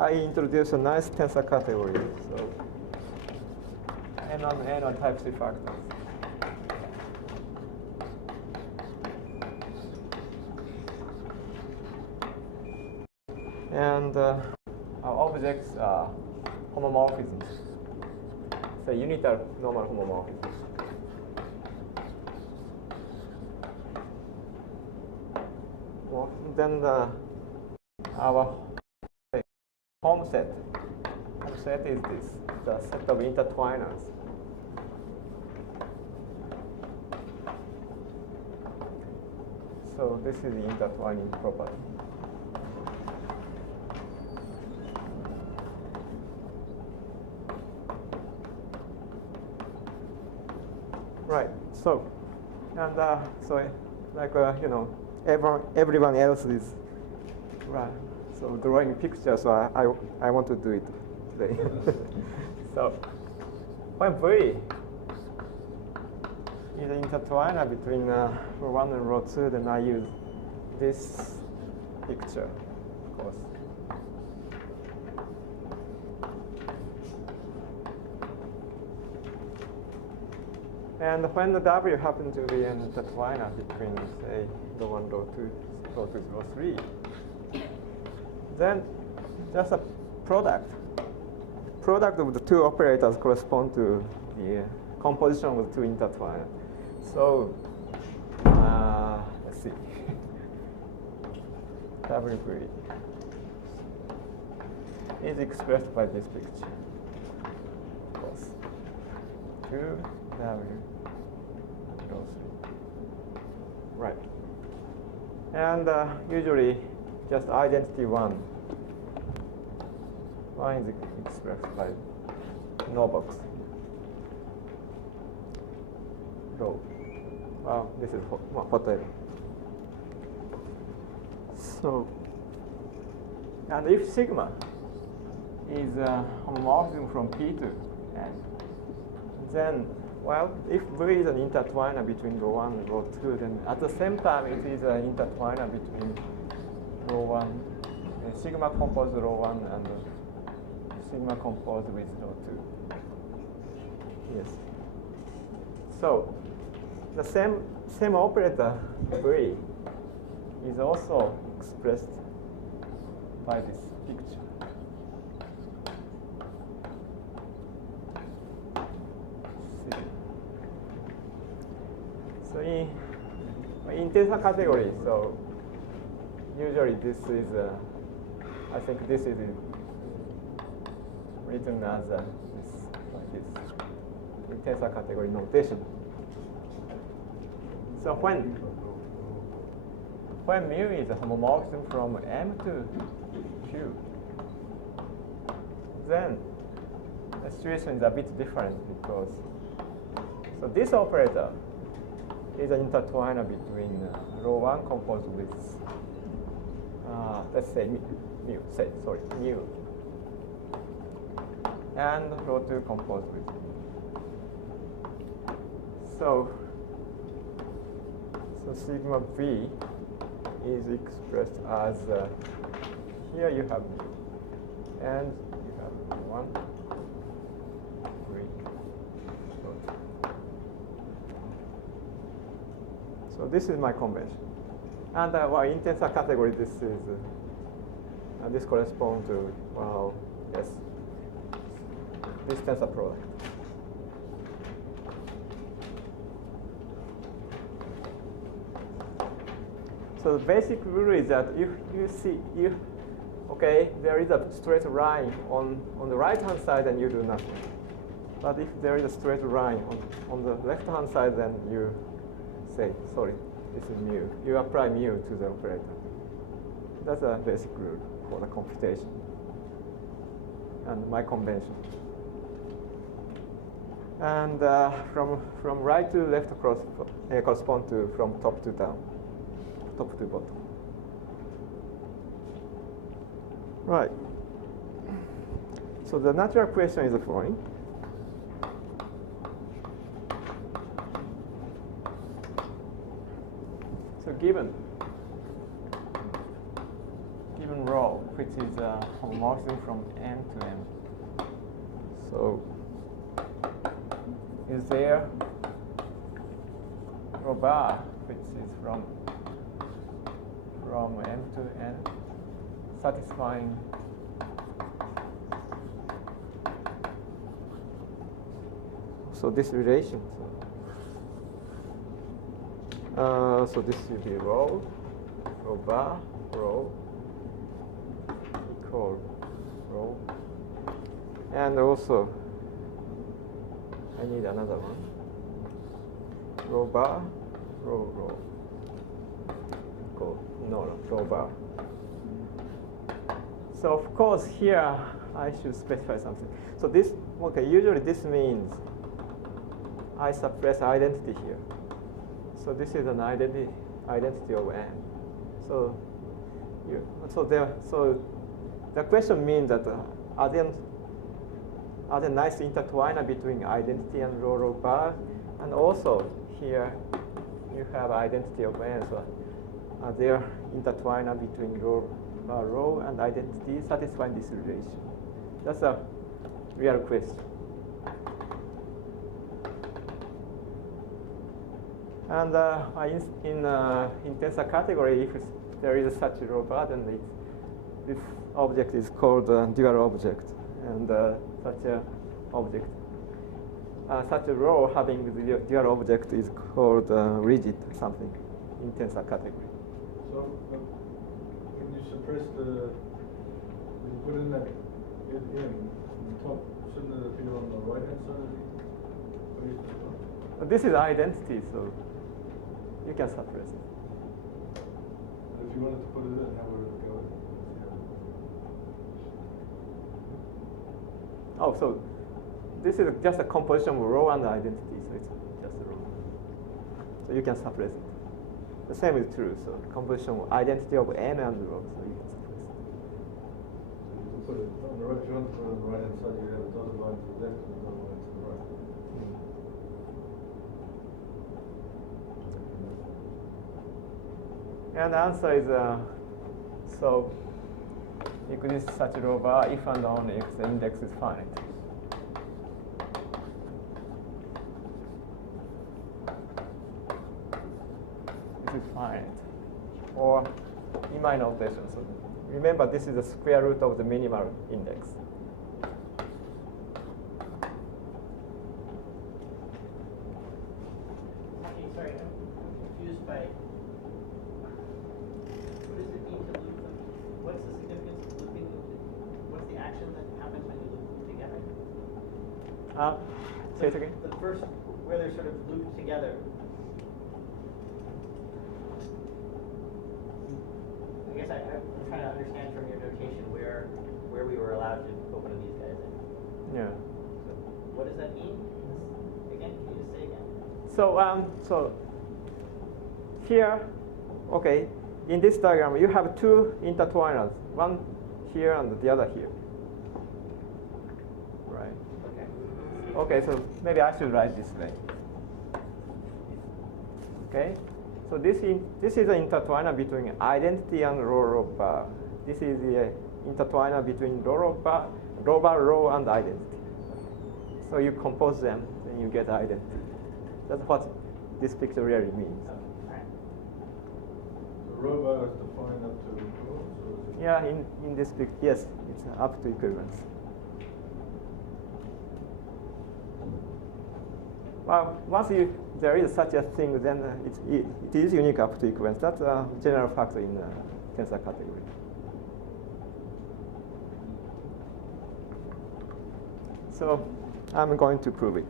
I introduce a nice tensor category. So N1, N1 type C factors. And our objects are homomorphisms. So unitary normal homomorphisms. Well, then our home set. Home set is this, the set of intertwiners. So this is the intertwining property. Right. So, and so like you know, everyone else is right. So drawing picture. So I want to do it today. So when V is an intertwiner between row 1 and row 2, then I use this picture, of course. And when the W happens to be an intertwiner between, say, row 1, row 2, row 2, row 3, then just a product. Product of the two operators correspond to the composition of the two intertwiners. So let's see. WV is expressed by this picture. Of course. 2W row 3. Right. And usually just identity 1. 1 is expressed by no box. Row. Well, this is whatever. So, and if sigma is a homomorphism from P to N, then, well, if V is an intertwiner between row 1 and row 2, then at the same time it is an intertwiner between row 1, sigma composed row 1 and sigma composed with row 2. Yes. So the same operator V is also expressed by this picture. So in tensor category, so usually this is, I think this is written as this, like this, in tensor category notation. So when mu is a homomorphism from M to Q, then the situation is a bit different because, so this operator is an intertwiner between row 1 composed with, let's say mu, and row 2 composed with. So sigma V is expressed as, here you have mu, and you have 1, 3, row 2. So this is my convention. And well, in tensor category, this is this corresponds to, well, yes, this tensor product. So the basic rule is that if you see, okay, there is a straight line on the right-hand side, then you do nothing. But if there is a straight line on the left-hand side, then you say, sorry, this is mu. You apply mu to the operator. That's a basic rule for the computation and my convention. And from right to left correspond to from top to down, top to bottom. Right. So the natural question is the following. So given one row, which is a homomorphism from M to M. So is there row bar, which is from M to N, satisfying so this relation. So this will be row bar, row equal row, and also I need another one. Row bar, row equal row bar. So of course here I should specify something. So this, okay, usually this means I suppress identity here. So this is an identity of N. So the question means that are there nice intertwiner between identity and row bar, and also here you have identity of N. So are there intertwiner between row and identity satisfying this relation? That's a real question. And in tensor category, if there is such a row bar, then this object is called dual object, and such a object, such a row having the dual object is called rigid something in tensor category. So when you suppress when you put in that in the top, shouldn't it appear on the right hand side of the equation? This is identity, so you can suppress it. If you wanted to put it in, how would it go? Oh, so this is just a composition of row and identity, so it's just a row. So you can suppress it. The same is true. So composition of identity of M and row, so you can suppress it. So you can put it on the right. If you want to put it on the right hand side, you have a dotted line to the left and a dotted line to the right. And the answer is so exists such a row bar if and only if the index is finite. This is finite. Or in my notation, so remember this is the square root of the minimal index. Sorry, I'm confused by what does it mean to loop them? What's the significance of looping them? What's the action that happens when you loop them together? Say it again. The first, where they're sort of looped together. I guess I'm trying to understand from your notation where we were allowed to put one of these guys in. Yeah. So what does that mean? Again, can you just say again? So here, okay, in this diagram you have two intertwiners, one here and the other here. Right. Okay. Okay, so maybe I should write this way. Okay, so this is an intertwiner between identity and row bar. This is the intertwiner between row bar, row, and identity. So you compose them, then you get identity. That's what this picture really means. The row bar is defined up to equivalence? Yeah, in this picture, yes, it's up to equivalence. Well, once there is such a thing, then it is unique up to equivalence. That's a general factor in tensor category. So I'm going to prove it.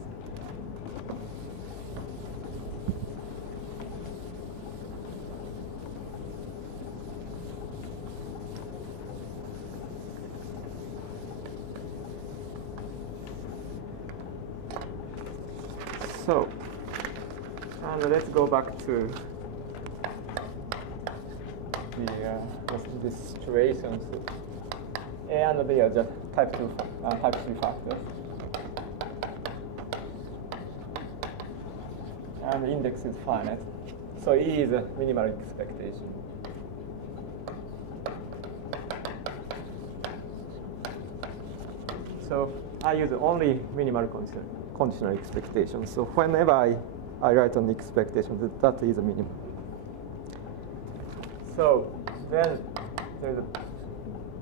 So, and let's go back to the situations. A and B are just type 3 factors. And the index is finite. So E is a minimal expectation. So I use only minimal conditional expectation. So whenever I write an expectation, that is a minimum. So then there's a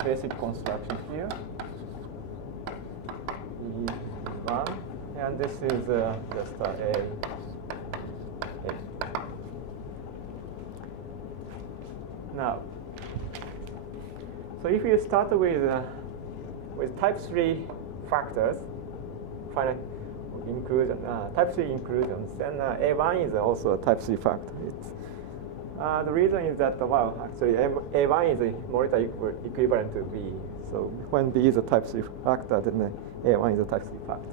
basic construction here. E1, and this is just A. Now, so if you start with type 3 factors, finite inclusion, type 3 inclusions, then A1 is also a type 3 factor. The reason is that, well, actually A1 is Morita equivalent to B. So when B is a type 3 factor, then A1 is a type 3 factor.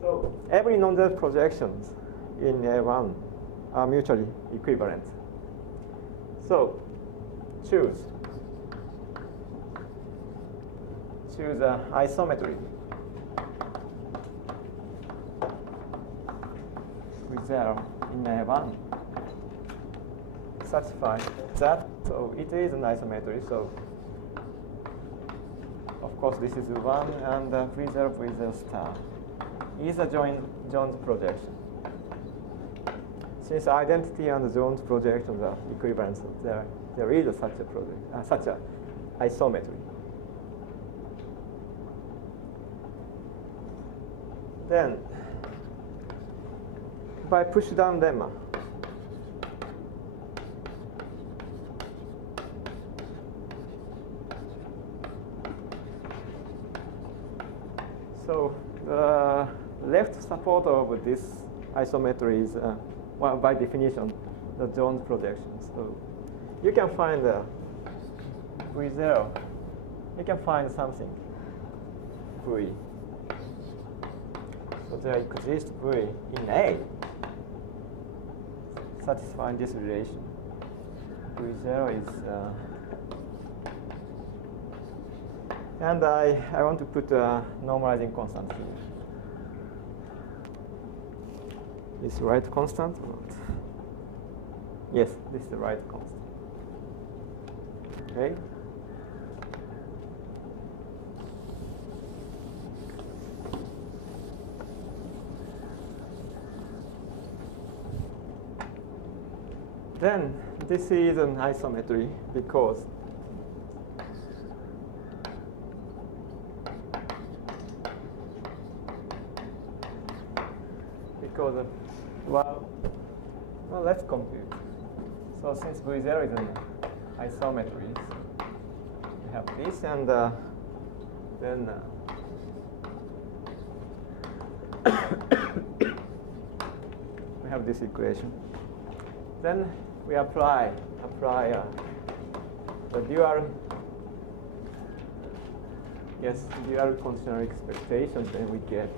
So every non-zero projections in A1 are mutually equivalent. So choose isometry with 0 in A1. Satisfy that, so it is an isometry. So of course this is 1, and preserve with a star is a Jones projection. Since identity and Jones projections are equivalent, so there is such a isometry. Then, by push-down lemma, so the left support of this isometry is, well, by definition, the Jones projection. So you can find V0. You can find something V. So there exists V in A, satisfying this relation. V0 is, and I want to put a normalizing constant here. Is right constant or not? Yes, this is the right constant. Okay. Then this is an isometry because well, let's compute. So since V0 is an isometry, we have this, and then we have this equation. Then we apply the dual conditional expectations, and we get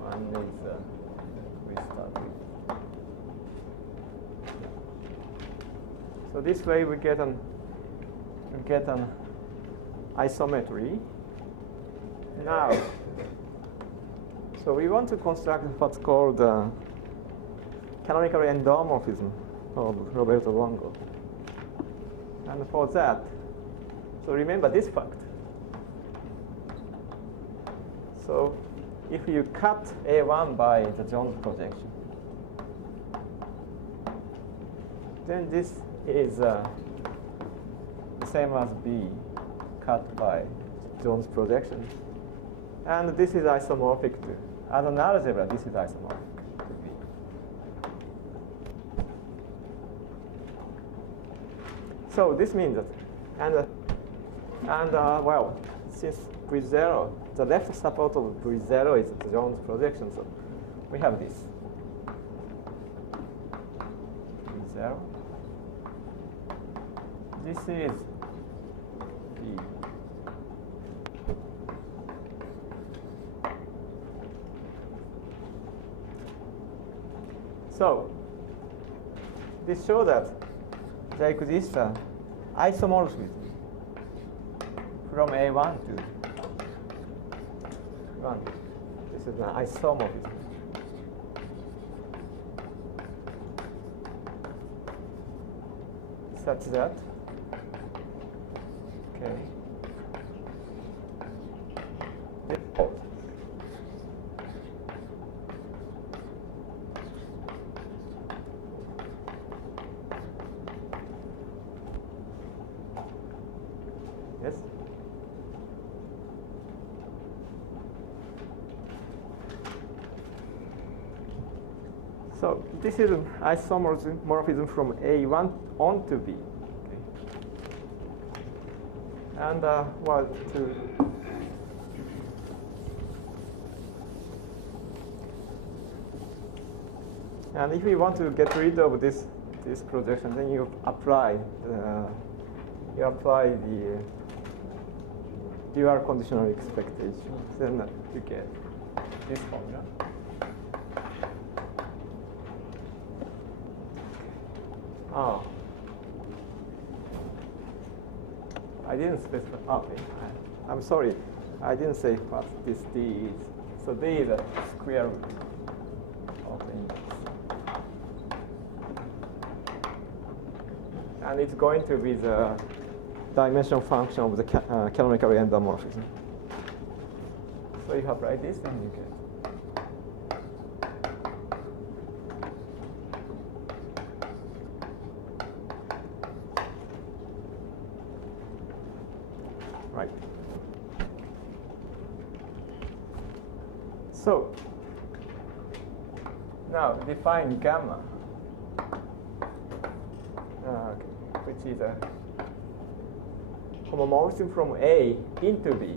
one is we start with. So this way we get an isometry. Now, so we want to construct what's called canonical endomorphism of Roberto Longo. And for that, so remember this fact. So if you cut A1 by the Jones projection, then this is the same as B cut by Jones projection. And this is isomorphic to, as an algebra, this is isomorphic to B. So this means that, well, since V0, the left support of V0 is the Jones projection, so we have this. V0. This is B. So this shows that there exists an isomorphism from A1 to 1. This is an isomorphism. Such that, okay, Yes? So this is an isomorphism from A1 on to B. Okay. And well, and if you want to get rid of this projection, then you apply the dual conditional expectation. Then you get this formula. Oh, I didn't specify. Okay, I'm sorry. I didn't say what this D is. So D is a square root of the index. And it's going to be the dimension function of the canonical endomorphism. So you apply this and you get. Right. So now define gamma, which is a homomorphism from A into B.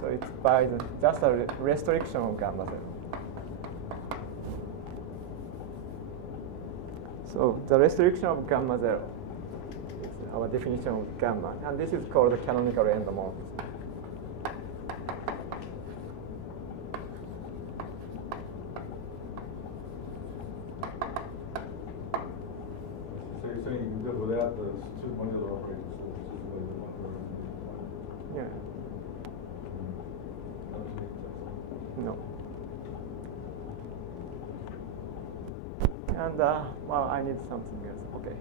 So it's by just a restriction of gamma 0. So the restriction of gamma 0 is our definition of gamma, and this is called the canonical endomorphism. So you're saying you can do it without the two modular operators, so it's just like the one word. Yeah. No. And well, I need something else. Okay.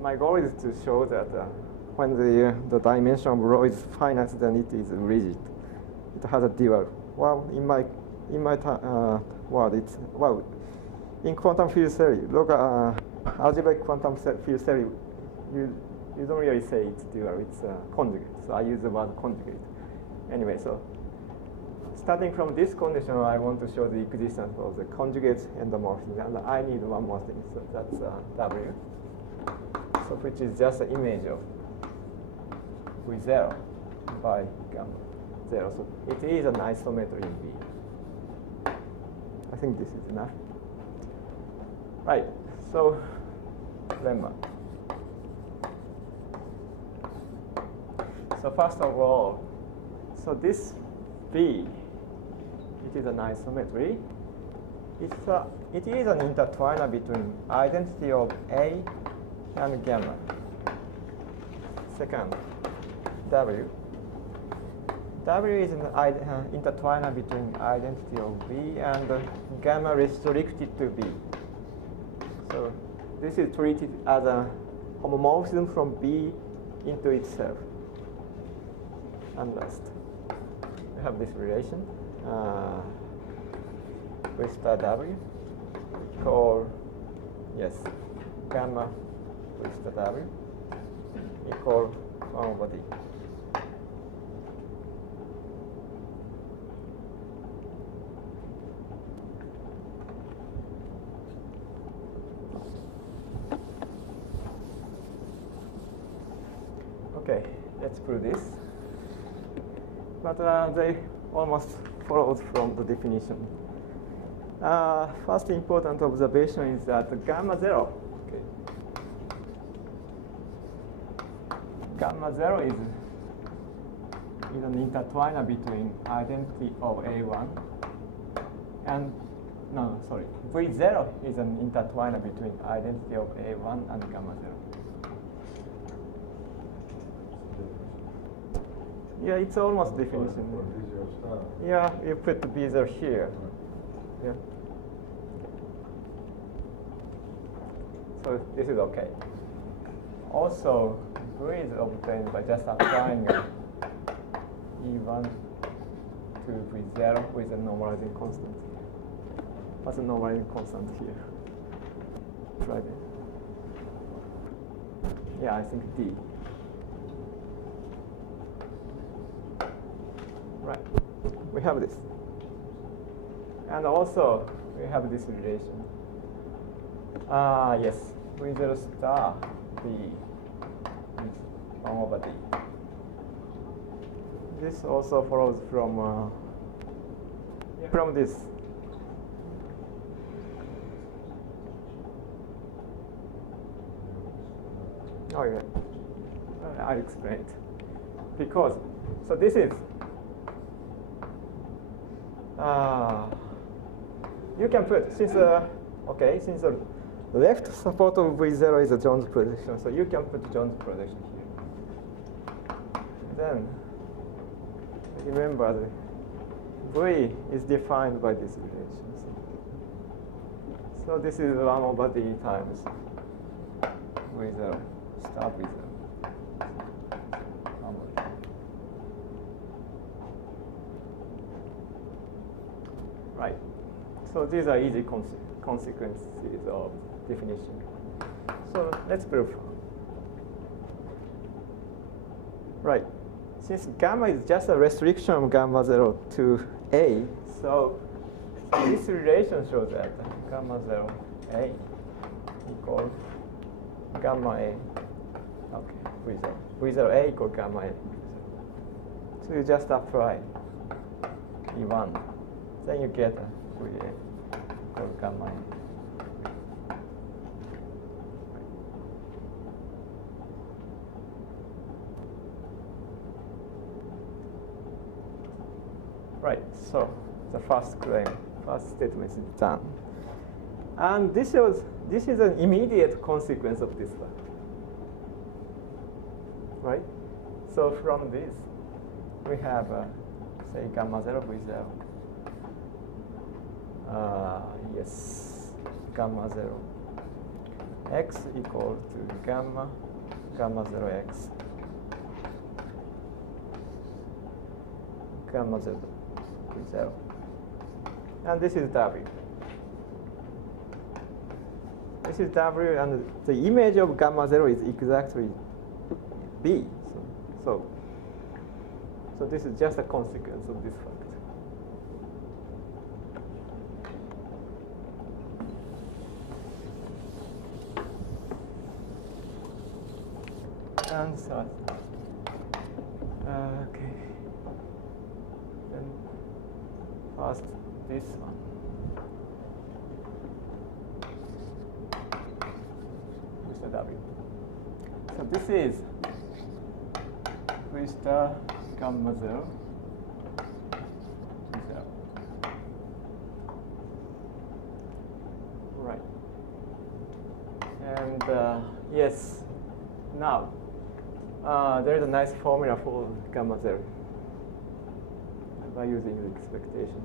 My goal is to show that when the dimension of rho is finite, then it is rigid. It has a dual. Well, in my word, it's well. In quantum field theory, look algebraic quantum field theory. You don't really say it's dual. It's conjugate. So I use the word conjugate. Anyway, so. Starting from this condition, I want to show the existence of the conjugate endomorphism, and I need one more thing. So that's W, so which is just an image of V0 by gamma 0. So it is an isometry in B. I think this is enough. Right. So lemma. So first of all, so this B. It is an isometry. It is an intertwiner between identity of A and gamma. Second, W. W is an intertwiner between identity of B and gamma restricted to B. So this is treated as a homomorphism from B into itself. And last, we have this relation. With the W, call, yes, gamma with the W equal 1 over D. Okay, let's prove this. But they almost follows from the definition. First important observation is that gamma 0. Okay. Gamma 0 is an intertwiner between identity of A1 and V0 is an intertwiner between identity of A1 and gamma 0. Yeah, it's almost definition. Yeah, you put the B0 here. Yeah. So this is okay. also V is obtained by just applying E1 to V0 with a normalizing constant here. What's the normalizing constant here? Try it. Yeah, I think D. Right. We have this. And also, we have this relation. Yes, V0 star D is 1 over D. This also follows from this. Oh yeah, I'll explain it. Because, so this is, you can put, since the left support of V0 is a Jones projection, so you can put Jones projection here. Then, remember that V is defined by these relations. So this is 1 over D times V0, start with 0. Right. So these are easy consequences of definition. So let's prove. Right. Since gamma is just a restriction of gamma 0 to A, so this relation shows that gamma 0 A equals gamma A. Okay, V0 A equals gamma A. So you just apply E1. Then you get a V A equals gamma A. Right, so the first claim, first statement is done. And this is an immediate consequence of this one. Right? So from this, we have, say, gamma 0 V0. Yes, gamma 0. X equals to gamma 0 X. Gamma 0. 0. And this is W. This is W, and the image of gamma 0 is exactly B. So this is just a consequence of this fact. And so, okay. Then first, this one. Mr. W. So this is V star gamma 0. 0. Right. And yes, now there is a nice formula for gamma 0. By using the expectation.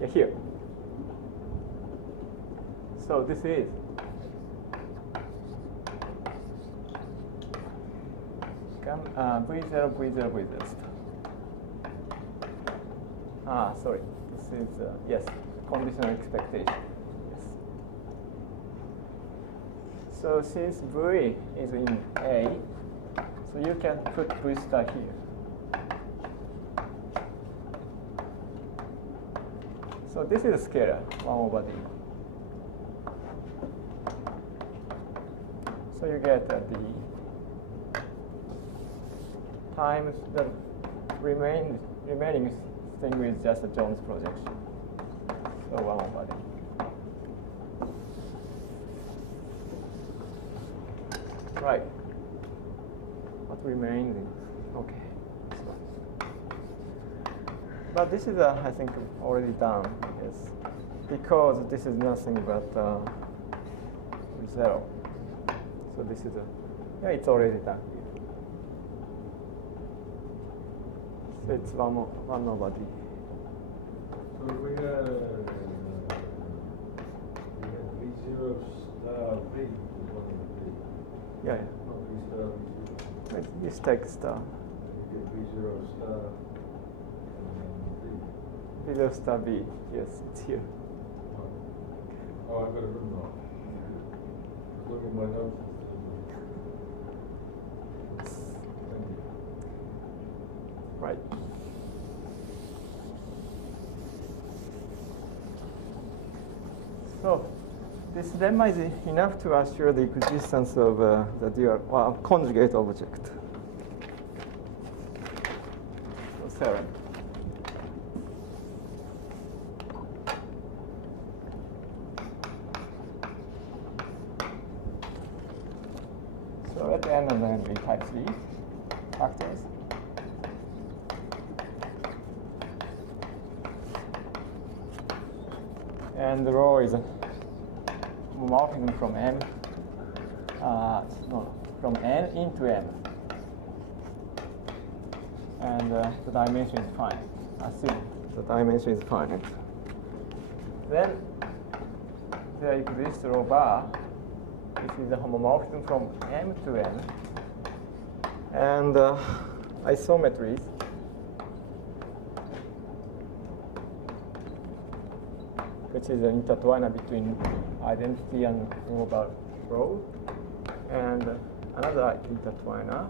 Yeah, here. So this is V0, V0, V0 star. Sorry. This is, yes, conditional expectation. Yes. So since V is in A, so you can put V star here. So this is a scalar, 1 over D. So you get D times the remaining thing is just a Jones projection. So 1 over D. Right. What remains is, okay. But this is, I think, already done, yes, because this is nothing but 0. So this is yeah, it's already done here. So it's 1 over D. So we had V0 star V is 1 over D. Yeah, Oh, V star, V zero. yeah. Let's take star. You get V zero star. V. Zero star B. Yes, it's here. Oh, I got it written wrong. Look at my notes. Thank you. Right. So this lemma is enough to assure the existence of the dual conjugate object. So theorem. So at the end of the we type 3 factors. And the row is morphism from M, from N into M. And the dimension is finite. Assume the dimension is finite. Then there exists row bar, which is a homomorphism from M to N. And isometries. Which is an intertwiner between identity and row bar row, and another intertwiner,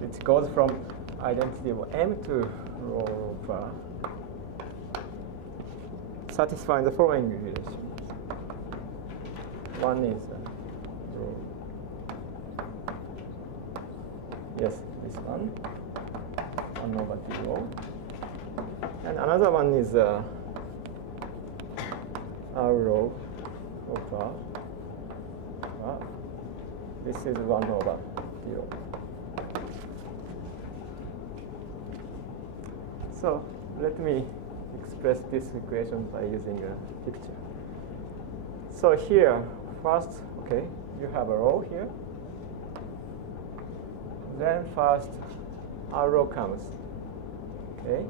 which goes from identity of M to row bar, satisfying the following relations. One is row. Yes, this one over T row, and another one is R row over. This is 1 over 0. So let me express this equation by using a picture. So here, first, okay, you have a row here. Then first, R row comes. Okay.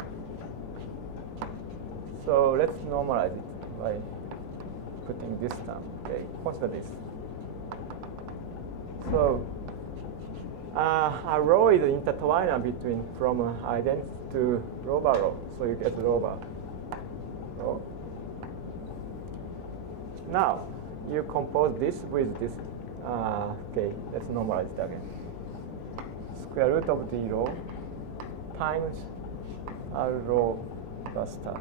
So let's normalize it by putting this term. Okay, consider this. So a row is an intertwiner between from identity to row bar row. So you get row bar row. Now you compose this with this. Okay, let's normalize it again. Square root of 0 times R row plus star.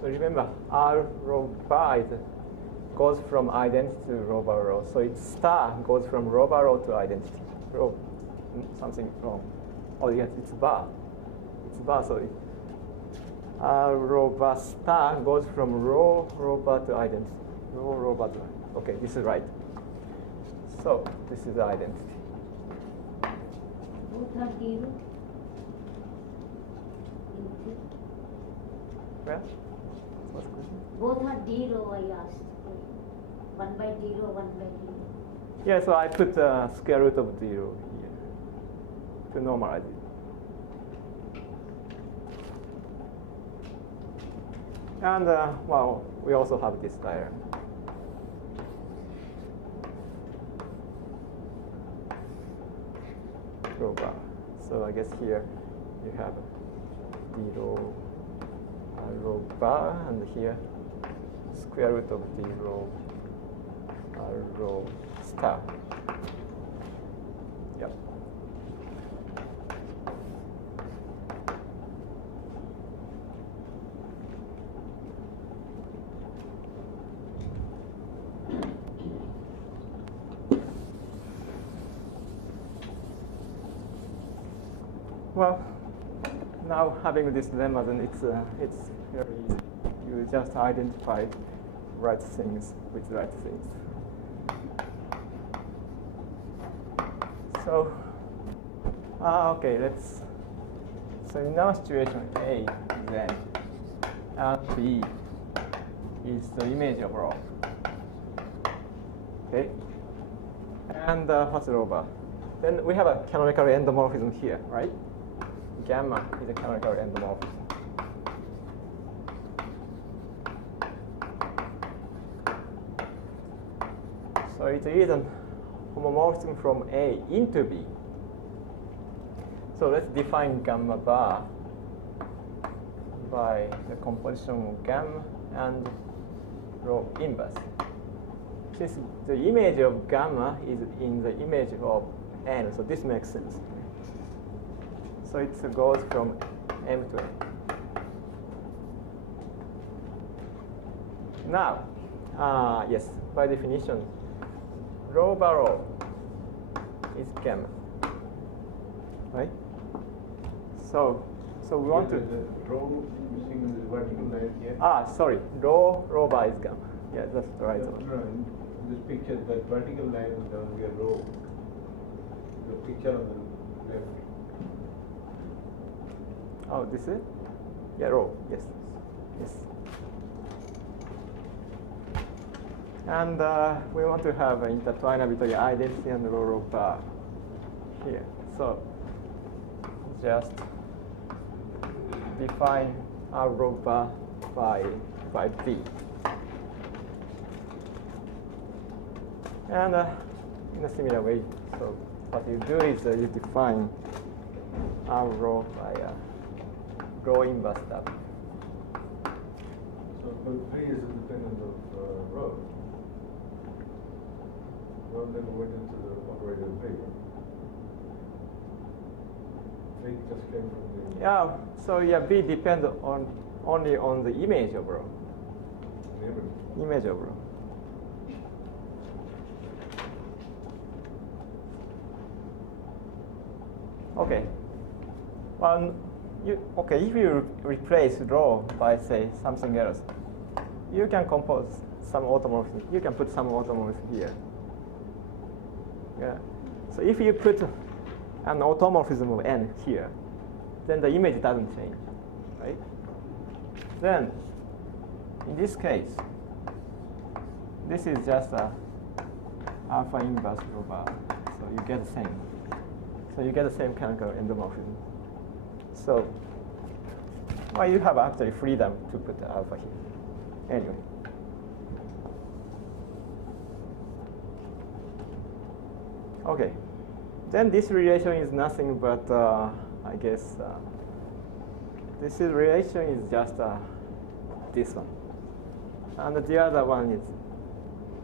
So remember, R row bar goes from identity to row bar row. So its star goes from row bar row to identity. Row, something wrong. Oh yes, it's bar. It's bar. So R row bar star goes from row bar to identity. Row bar to identity. Okay, this is right. So this is the identity. Both are 0. Well, what's the question? Both are 0, I asked. 1 by 0, 1 by 0. Yeah, so I put square root of 0 here to normalize it. And well, we also have this diagram. Row bar. So I guess here you have 0 row bar, and here square root of 0 row star. Yep. Well, now having this lemma, then it's very easy. You just identify right things with right things. So, okay, let's. So in our situation, A then and B is the image of row. Okay, and what's row bar? Then we have a canonical endomorphism here, right? Gamma is a canonical endomorphism. So it is a homomorphism from A into B. So let's define gamma bar by the composition of gamma and rho inverse. Since the image of gamma is in the image of n, so this makes sense. So it goes from M to N. Now, yes, by definition, rho bar rho is gamma, right? So we want to. The rho using the vertical line here. Sorry, rho bar is gamma. Yeah, that's the right one. No, in this picture, that vertical line is down here, rho. The picture on the left. Oh, this is? Yeah, rho. Yes. Yes. And we want to have an intertwiner between identity and rho bar here. So just define our rho bar by B. And in a similar way, so what you do is you define R rho by rho inverse W. So, but V is independent of rho. Rho then went into the operator V. V just came from the. Yeah. So yeah, B depends only on the image of rho. Image of rho. Okay. Well, if you replace rho by say something else, you can compose some automorphism. You can put some automorphism here. Yeah. So if you put an automorphism of n here, then the image doesn't change, right? Then, in this case, this is just a alpha inverse rho bar. So you get the same. So you get the same canonical endomorphism. So, well, you have actually freedom to put the alpha here. Anyway. Okay. Then this relation is nothing but, I guess, this relation is just this one. And the other one is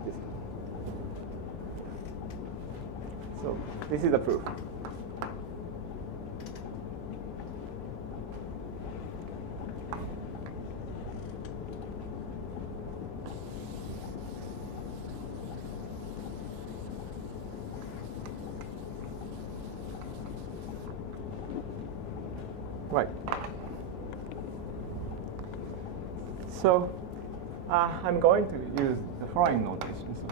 this one. So this is the proof. Right. So I'm going to use the following notation. So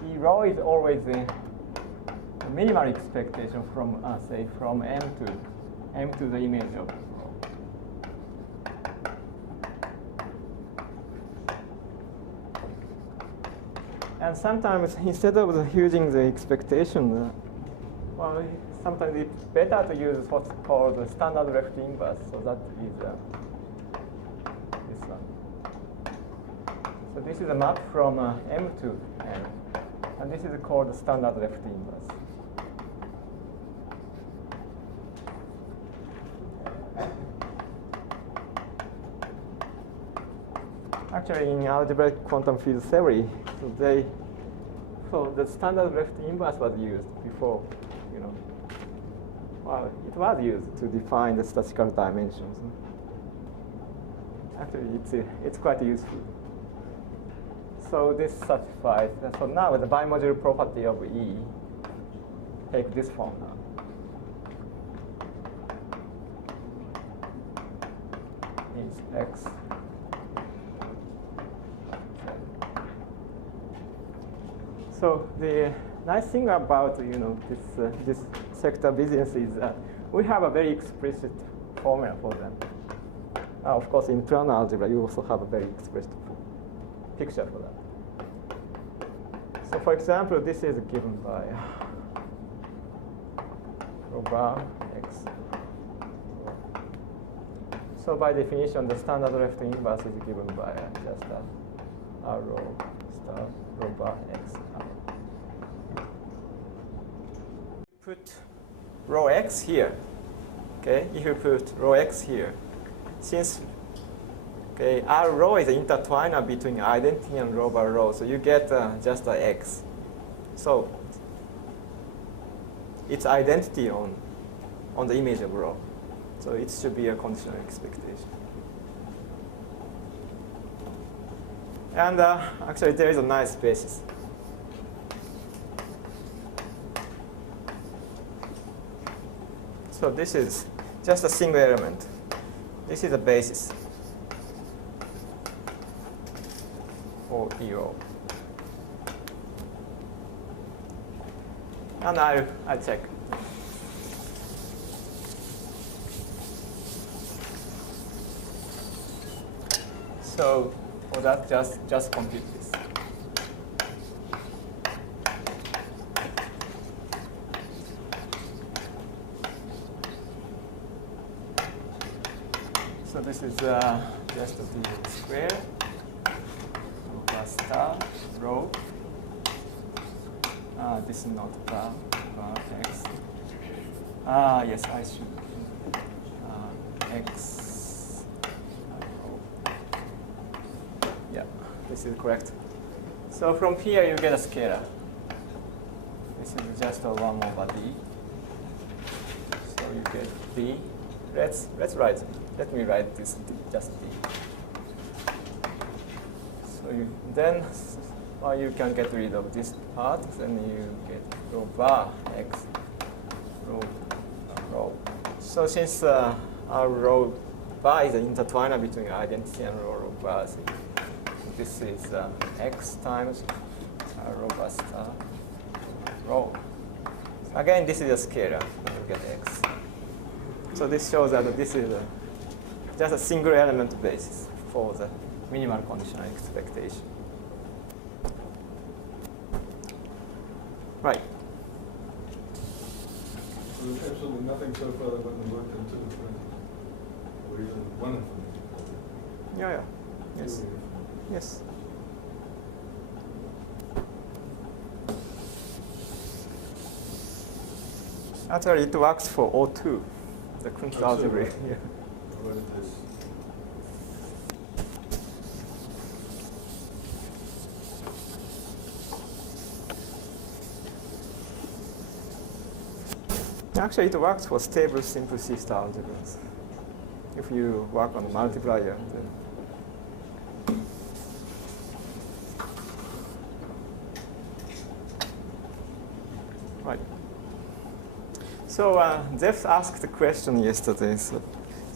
the rho is always a minimal expectation from say from M to the image of rho. And sometimes instead of using the expectation, well, sometimes it's better to use what's called the standard left inverse. So that is this one. So this is a map from M to N. And this is called the standard left inverse. Actually, in algebraic quantum field theory, so the standard left inverse was used before, well, it was used to define the statistical dimensions. Actually, it's quite useful. So this satisfies. So now the bimodular property of E take this form now. Is X. So the nice thing about this sector business is we have a very explicit formula for them. Of course, in plano algebra, you also have a very explicit picture for that. So, for example, this is given by rho bar X. So, by definition, the standard left inverse is given by just R rho star rho bar X. put row x here, okay, if you put row x here, since okay, our row is an intertwiner between identity and row by row, so you get just x. So it's identity on the image of row. So it should be a conditional expectation. And actually, there is a nice basis. So this is just a single element. This is a basis for EO. And I'll check. So for that, just compute this. So this is just the square plus star row. This is not bar x. Yes, I should x row. Yeah, this is correct. So from here you get a scalar. This is just a 1 over d. So you get d. Let's write. Let me write this just d. So then you can get rid of this part, then you get rho bar x rho. So since our rho bar is an intertwiner between identity and rho bar, so this is x times rho bar star rho. Again, this is a scalar. You get x. So this shows that this is just a single element basis for the minimal conditional expectation. Right. So there's absolutely nothing so far that wasn't worked into the front, or even one information. Yeah. Yes. Yes. Actually, it works for O2, the Kunz algebra. Yeah. What is this? Actually, it works for stable simple C-star algebras. If you work on multiplier, then right. So Jeff asked the question yesterday. So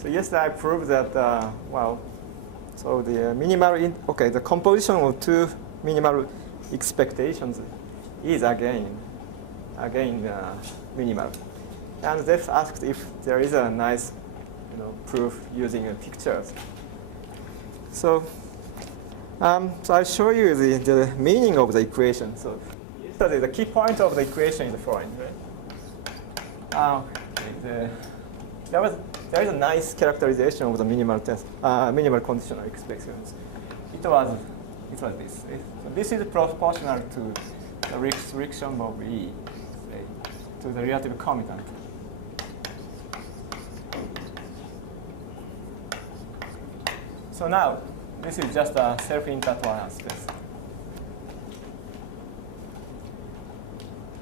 yesterday I proved that so the the composition of two minimal expectations is again minimal. And Jeff asked if there is a nice proof using pictures. So I'll show you the meaning of the equation. So yesterday the key point of the equation is the following, right? There is a nice characterization of the minimal conditional expectations. It was this. So this is proportional to the restriction of E, say, to the relative commutant. So now this is just a self-intertwined space.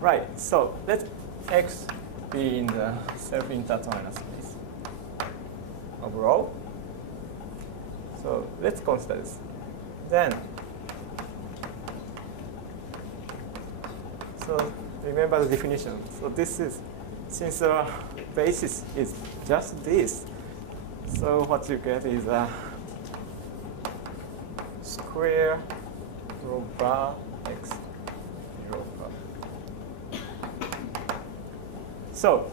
Right. So let X be in the self-intertwined space of rho. So let's consider this. Then, so remember the definition. So this is, since the basis is just this, so what you get is a square rho bar x rho bar. So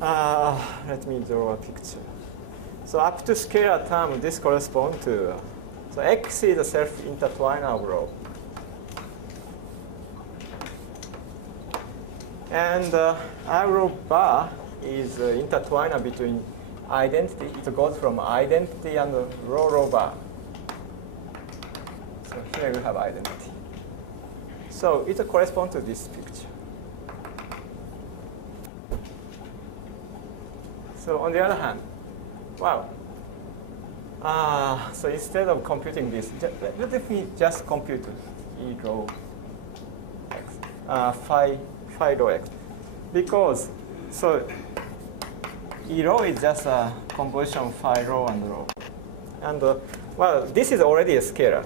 let me draw a picture. So up to scalar term, this corresponds to, so x is a self-intertwiner of rho. And R rho bar is intertwiner between identity. It goes from identity and rho bar. So here you have identity. So it corresponds to this picture. So on the other hand, wow. So instead of computing this, let me just compute E rho x, phi rho x. Because, so E rho is just a composition of phi rho and rho. And well, this is already a scalar.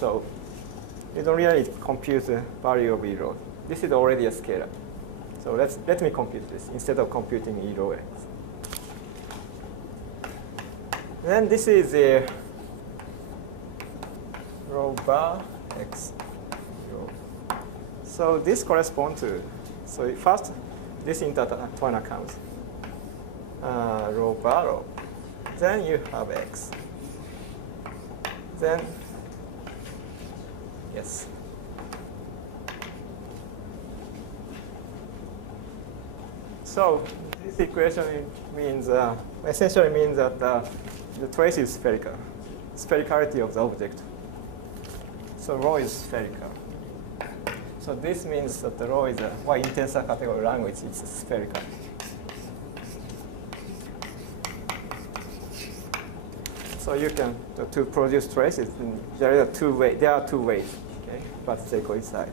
So you don't really compute the value of E rho. This is already a scalar. So let me compute this instead of computing E rho x. Then this is a rho bar x rho. So this corresponds to, so first this intertwine accounts rho bar rho. Then you have x. Then, yes. So this equation means, essentially means that the trace is spherical, sphericality of the object. So rho is spherical. So this means that the rho is a tensor category language, it's spherical. So you can, to produce traces, there are two ways, okay, but they coincide.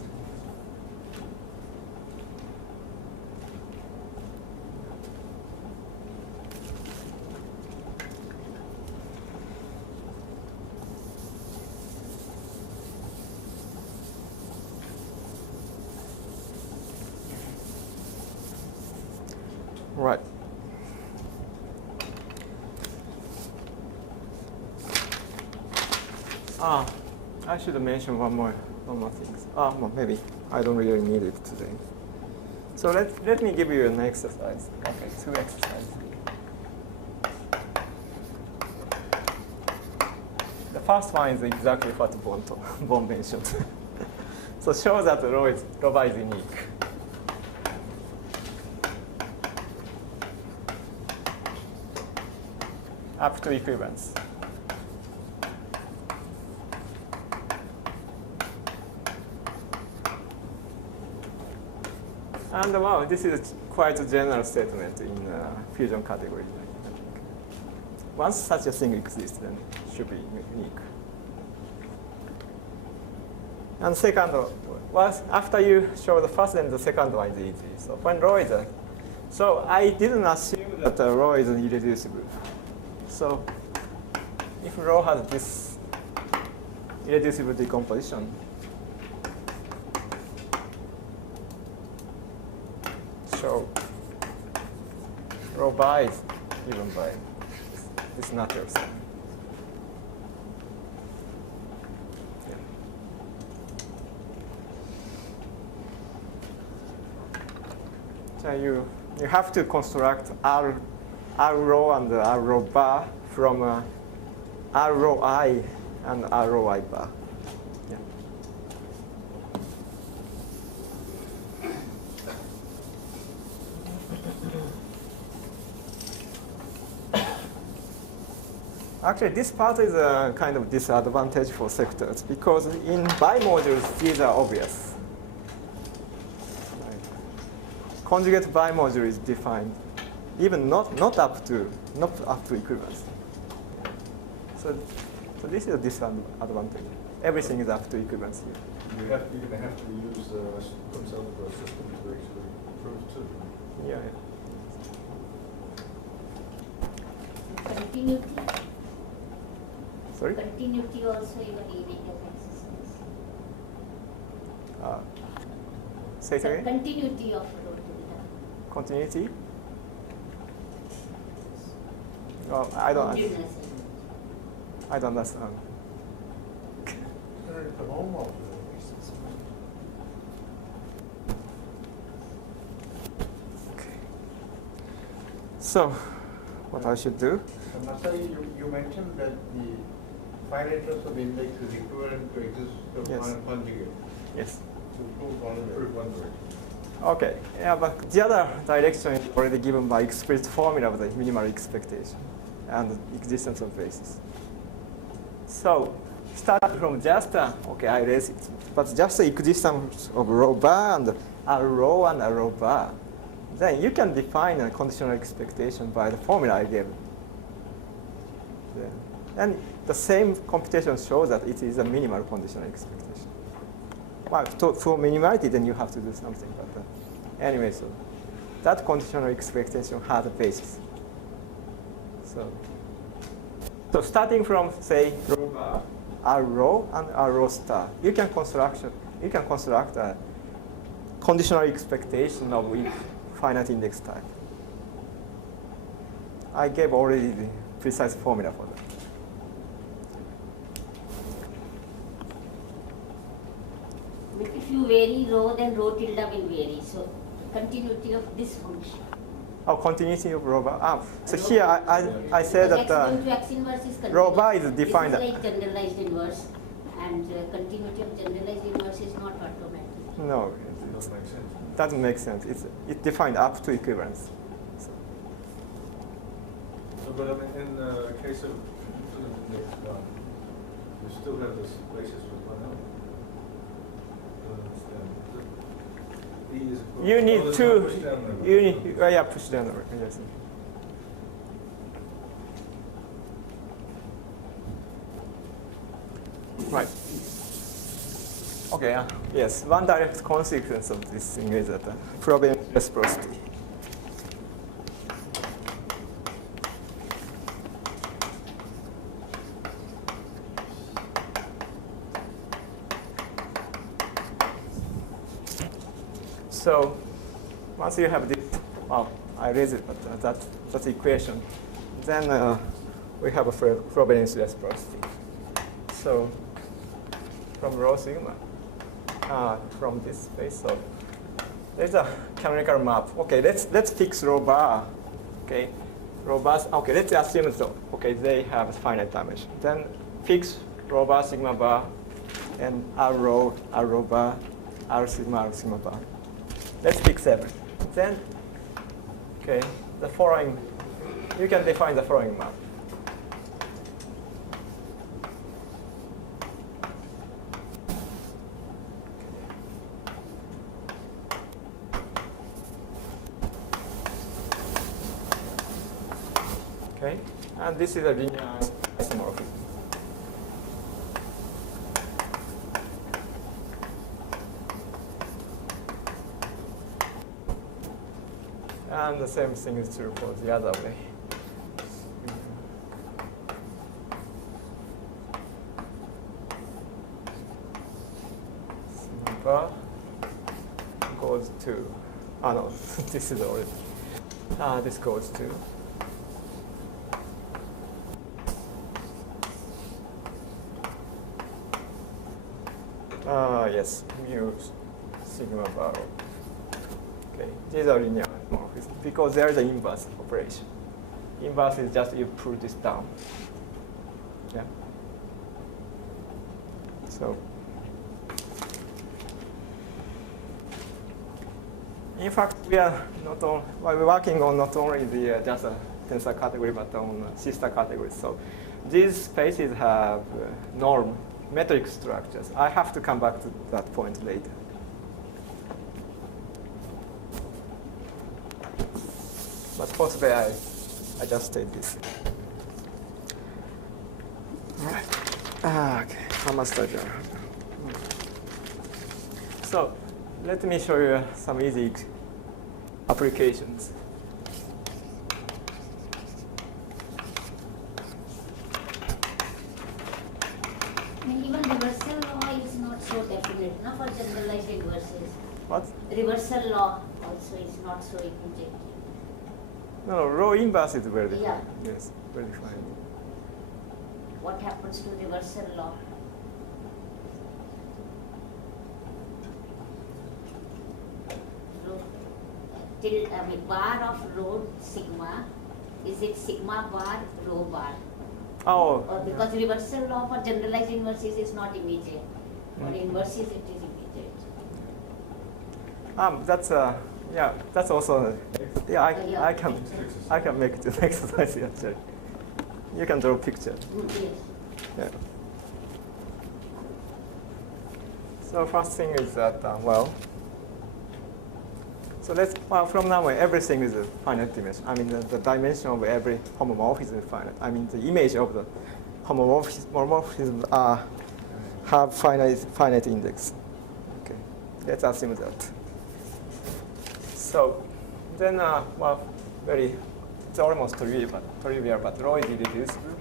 Right. I should mention one more thing. Well, maybe I don't really need it today. So let me give you an exercise. Okay, 2 exercises. The first one is exactly what Bon mentioned. So show that the rho bar is unique. Up to equivalence. And well, this is quite a general statement in fusion category. Once such a thing exists, then it should be unique. And second, well, after you show the first, then the second one is easy. So when rho is so I didn't assume that the rho is irreducible. So if rho has this irreducible decomposition, so rho bar is given by this natural sign. Yeah. So you have to construct R rho and R rho bar from R rho I and R rho I bar. Yeah. Actually, this part is a kind of disadvantage for sectors because in bimodules, these are obvious. Conjugate bimodule is defined, even not up to equivalence. So this is a disadvantage. Everything is up to equivalence here. You're going to have to use consult system to actually prove too. Yeah. Continuity. Sorry? Continuity also you are needing as exercise. Say it again? Continuity of rho to be done. Continuity? Oh, I don't understand. So, what I should do? Masaki, you mentioned that the finiteness of the index is equivalent to existence Yes. of conjugate. Yes. To prove one direction. Okay. Yeah, but the other direction is already given by explicit formula of the minimal expectation and the existence of basis. So, start from just okay, I raise it, but just the existence of rho bar and R rho bar. then you can define a conditional expectation by the formula I gave. Yeah. And the same computation shows that it is a minimal conditional expectation. Well, for minimality, then you have to do something. But anyway, so that conditional expectation has a basis. So starting from, say, rho bar, R rho and R rho star, you can construct a conditional expectation of finite index type. I gave already the precise formula for that. If you vary rho, then rho tilde will vary. So continuity of this function. Oh, continuity of rho bar. So here I said that X inverse is rho bar is defined. This is like generalized inverse, and continuity of generalized inverse is not automatic. No, It doesn't make sense. doesn't make sense. It's defined up to equivalence. So, but I mean, in the case of infinite index one, you still have this basis with one element. I don't understand. E is equal. You need there's two. no push down limit. You need yeah, push down the yes. Right. Okay. Yes. One direct consequence of this thing is that problem reciprocity. So once you have this, well, I raised it, but that's the equation. Then we have a probability reciprocity. So from rho sigma, from this space, so there's a canonical map. Okay, let's fix rho bar. Okay, rho bars. Okay, let's assume so. Okay, they have finite dimension. Then fix rho bar sigma bar, and R rho bar, R sigma bar. Let's fix everything. Then, okay, the following, you can define the following map. Okay, and this is a linear isomorphism. And the same thing is true for the other way. Sigma goes to, no, this is already, this goes to, yes, mu sigma bar. Okay, these are linear isomorphisms because there is an inverse operation. Inverse is just you pull this down. Yeah. So, in fact, we're working on not only the just a tensor category, but on sister categories. So, these spaces have norm metric structures. I have to come back to that point later. But possibly I just state this. Right. Okay. How much does it? So let me show you some easy applications. Even reversal law is not so definite, no, for generalized inverses. What? Reversal law also is not so immediate. No, rho inverse is very defined. Yeah. Yes, very defined. What happens to reversal law? Bar of rho sigma, is it sigma bar, rho bar? Oh. Or because reversal law for generalized inverses is not immediate. For inverses it is immediate. That's yeah. That's also yeah. I can make it an exercise actually. You can draw a picture. Yes. Yeah. So first thing is that So from now on, everything is a finite dimension. I mean, the dimension of every homomorphism is finite. I mean, the image of the homomorphism have finite index. Okay, let's assume that. So then, it's almost trivial, but rho is irreducible.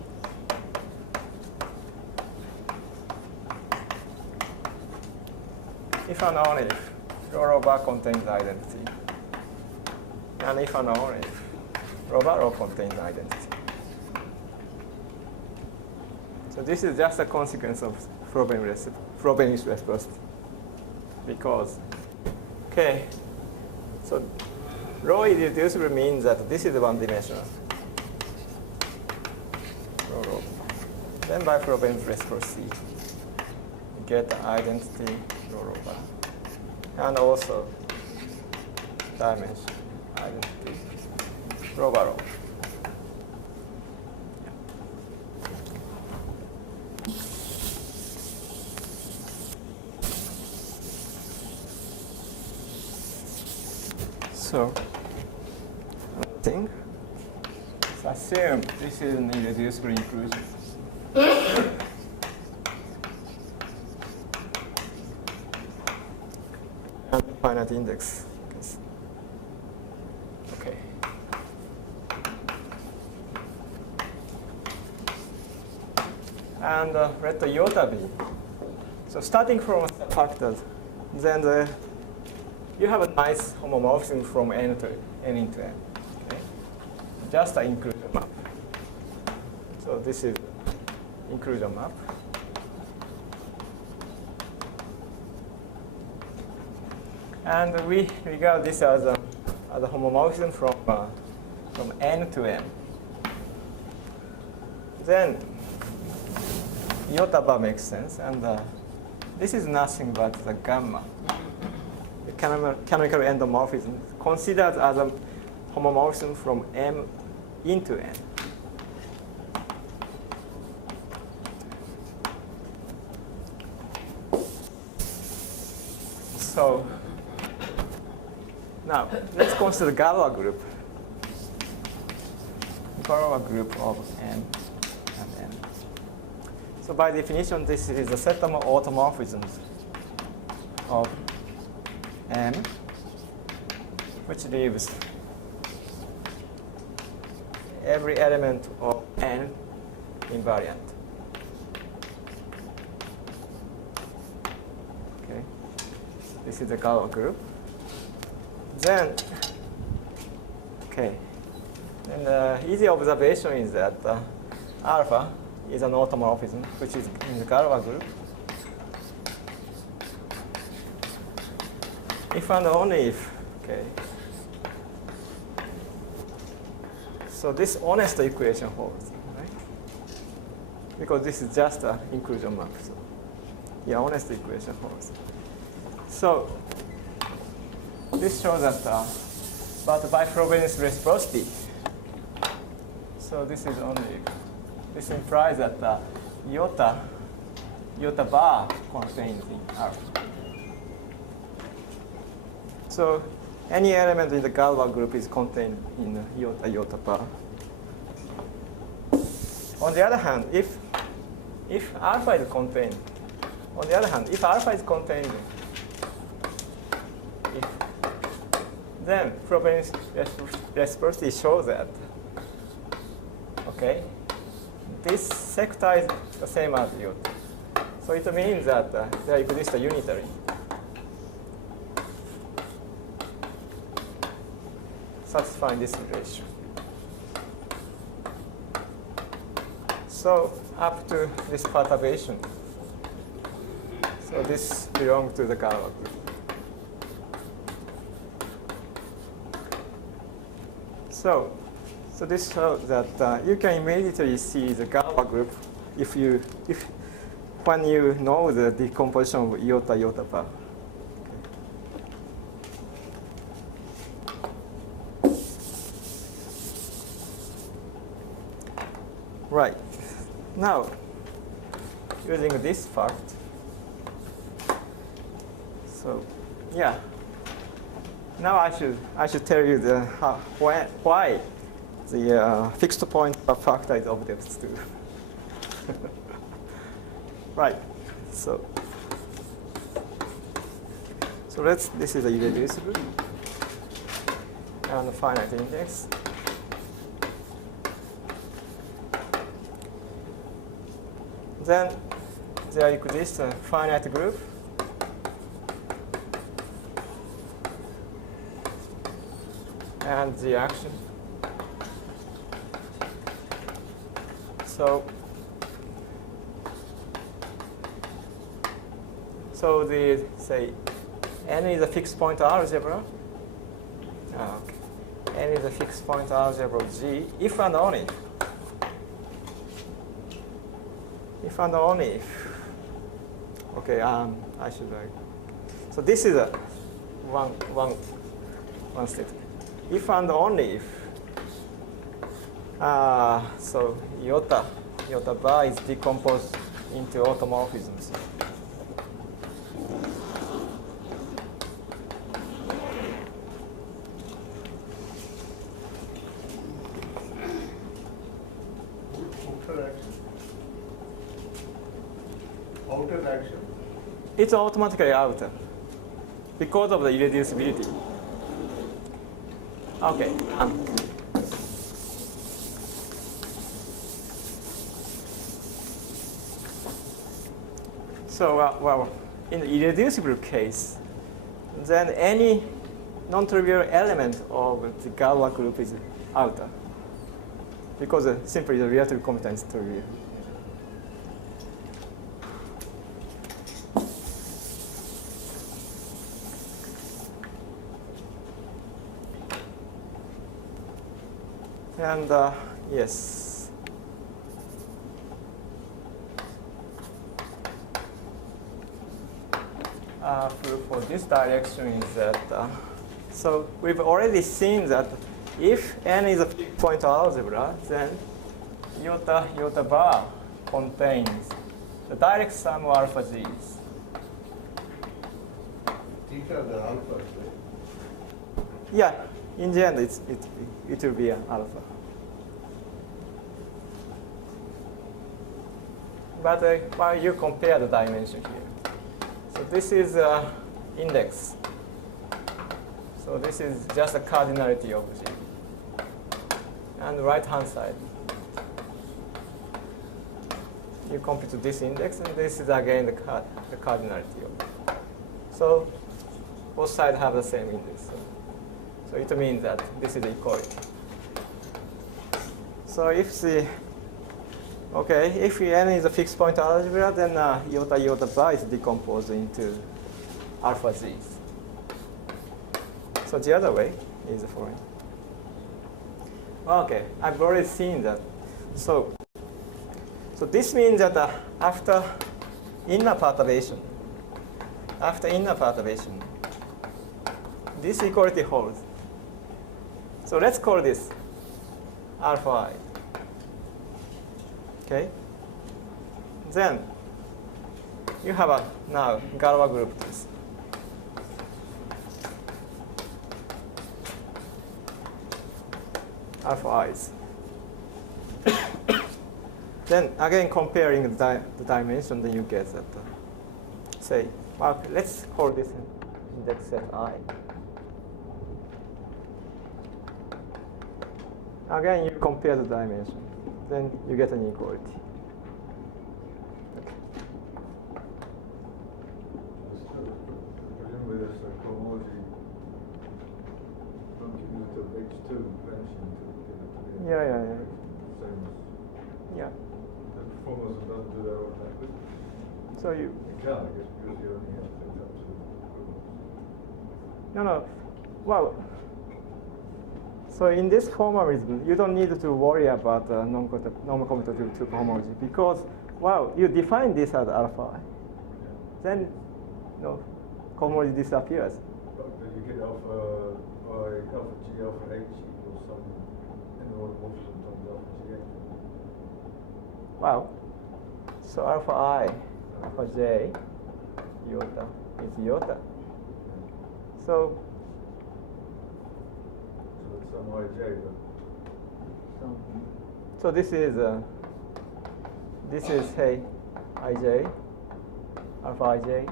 If and only if rho bar contains identity, and if and only if rho bar rho contains identity. So this is just a consequence of Frobenius reciprocity. Because, okay, so rho is irreducible means that this is one-dimensional. Rho. Then by Frobenius reciprocity, you get the identity rho bar, and also dimension identity rho bar rho. So, assume this is an irreducible inclusion. And finite index. Okay. And let the iota be. So starting from factors, then you have a nice homomorphism from n into n. Okay? Just an inclusion map. So this is inclusion map. And we regard this as a homomorphism from n to n. Then iota bar makes sense, and this is nothing but the gamma. The canonical endomorphism considered as a homomorphism from M into N. So now let's consider the Galois group. Galois group of M and N. So by definition, this is a set of automorphisms of M, which leaves every element of N invariant. Okay, this is the Galois group. Then, okay, and the easy observation is that alpha is an automorphism, which is in the Galois group. If and only if, okay. So this honest equation holds, right? Because this is just an inclusion map. So yeah, honest equation holds. So this shows that, but by Frobenius reciprocity, so this is only, this implies that iota bar contains in alpha. So any element in the Galois group is contained in the iota bar. On the other hand, if alpha is contained, then Frobenius reciprocity shows that, okay, this sector is the same as iota. So it means that there exists a unitary. Satisfying this relation. So up to this perturbation. So this belongs to the Galois group. So this shows that you can immediately see the Galois group when you know the decomposition of iota bar. Right. Now, using this fact, so yeah, Now I should tell you why the fixed point factor is obvious too. Right. So this is a irreducible and a finite index. Then there exists a finite group. And the action. So the say n is a fixed point algebra. Okay. N is a fixed point algebra of G if and only if. Okay. I should like. So this is a one step. If and only if. So iota bar is decomposed into automorphisms. Outer action? It's automatically outer because of the irreducibility. Okay. So, well, in the irreducible case, then any non-trivial element of the Galois group is outer because simply the relative competence is trivial. And yes. For this direction is that, so we've already seen that if n is a point algebra, then iota bar contains the direct sum of alpha g's. These are the alphas, right? Yeah, in the end, it will be an alpha. But while you compare the dimension here. So this is index. So this is just a cardinality of G. And the right-hand side, you compute this index, and this is again the cardinality of G. So both sides have the same index. So it means that this is equality. So if n is a fixed point algebra, then iota bar is decomposed into alpha g's. So the other way is the following. Okay, I've already seen that. So this means that after inner perturbation, this equality holds. So let's call this alpha I. Okay. Then you have a now Galois group. Alpha i's. Then again comparing the dimension, then you get that. Say, well, let's call this index set I. Again, you compare the dimension, then you get an equality. Okay. Presumably this cohomology don't give it to H2 convention to give it to the Yeah. same as Yeah. the formulas doesn't do that automatically. So you. It can, I guess, because you only have things up to equivalence. No. Well. So in this formalism, you don't need to worry about non-commutative to cohomology because, well, you define this as alpha I. Then, cohomology disappears. But you get alpha I, alpha G, alpha H equals some inward morphism times alpha GH. Wow. So alpha I, alpha J, iota is iota. So some ij, but So this is say ij, alpha ij.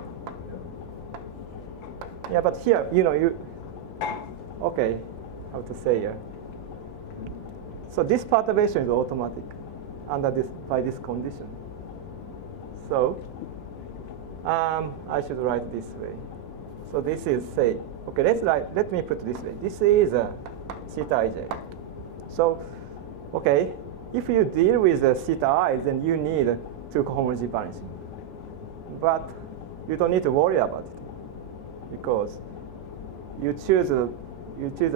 Yeah, but here, okay, how to say here. So this perturbation is automatic under by this condition. So I should write this way. So this is say, okay, let me put it this way. This is theta ij. So, okay, if you deal with theta I, then you need two cohomology balancing. But you don't need to worry about it because you choose a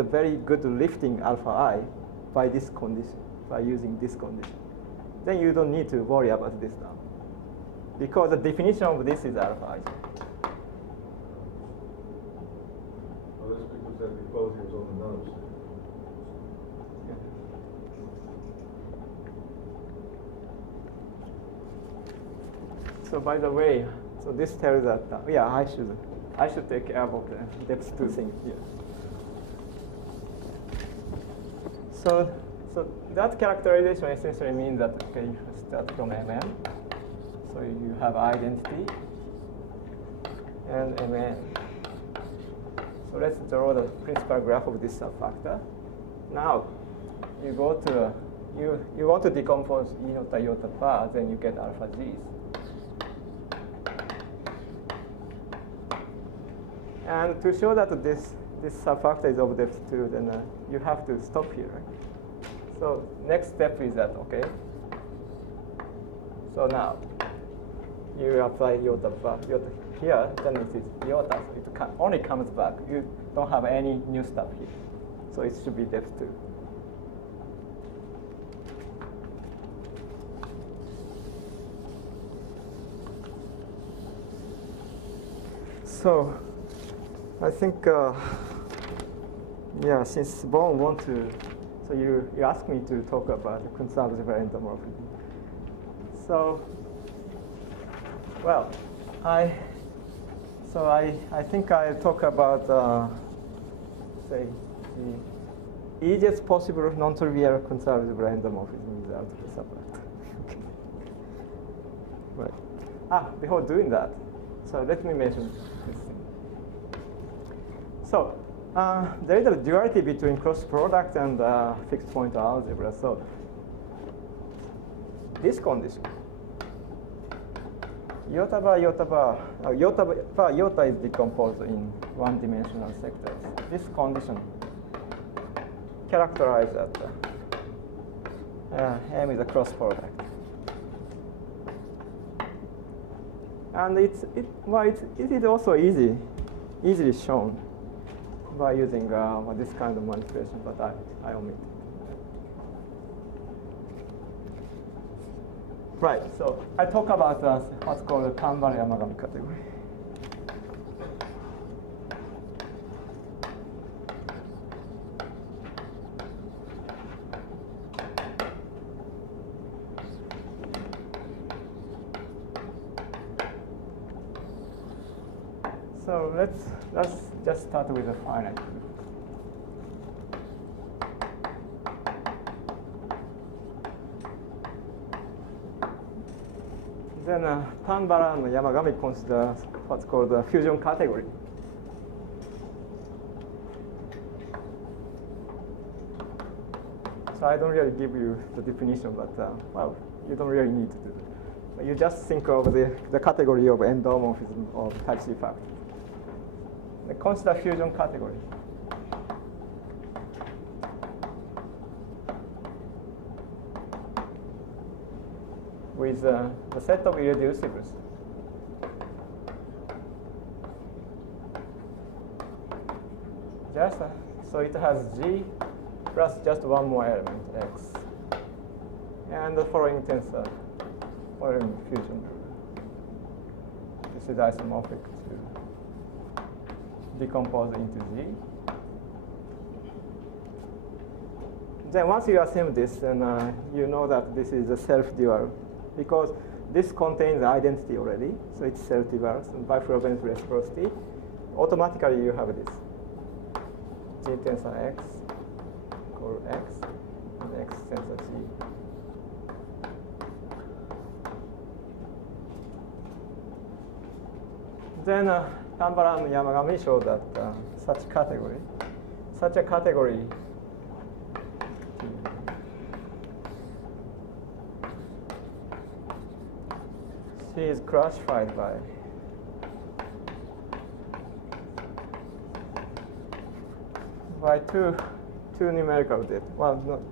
very good lifting alpha I by this condition, by using this condition. Then you don't need to worry about this now because the definition of this is alpha I. well, that's because that equality was on another state. So by the way, so this tells that yeah, I should take care of the depth two things here. So that characterization essentially means that okay, you start from Mn. So you have identity and Mn. So let's draw the principal graph of this subfactor. Now you go to you want to decompose E nota iota bar, then you get alpha g's. And to show that this subfactor is of depth 2, then you have to stop here. Right? So next step is that, okay? So now you apply iota here, then it is iota. So it only comes back. You don't have any new stuff here. So it should be depth 2. So I think, yeah, since Bon want to, so you asked me to talk about the conservative endomorphism. So, well, I think I'll talk about, say, the easiest possible non-trivial conservative endomorphism without the subfactor. Okay. Right. Before doing that, so let me mention this thing. So there is a duality between cross product and fixed point algebra. So this condition, iota bar iota is decomposed in one-dimensional sectors. This condition characterizes that M is a cross product, and it is also easily shown by using this kind of manipulation, but I omit it. Right, so I talk about what's called the Tanbara-Yamagami category. So let's just start with a finite. Then Tanbara and Yamagami consider what's called the fusion category. So I don't really give you the definition, but well, you don't really need to do it. But you just think of the category of endomorphism of type C factors. Consider fusion category. With the set of irreducibles. So it has G plus just one more element, X. And the following tensor, following fusion. This is isomorphic to decompose into G. Then once you assume this, then you know that this is a self-dual because this contains identity already, so it's self-dual. So by Frobenius reciprocity, automatically you have this G tensor X equal x, and x tensor g. Then Tambara and Yamagami showed that such a category C is classified by two numerical data. Well, no,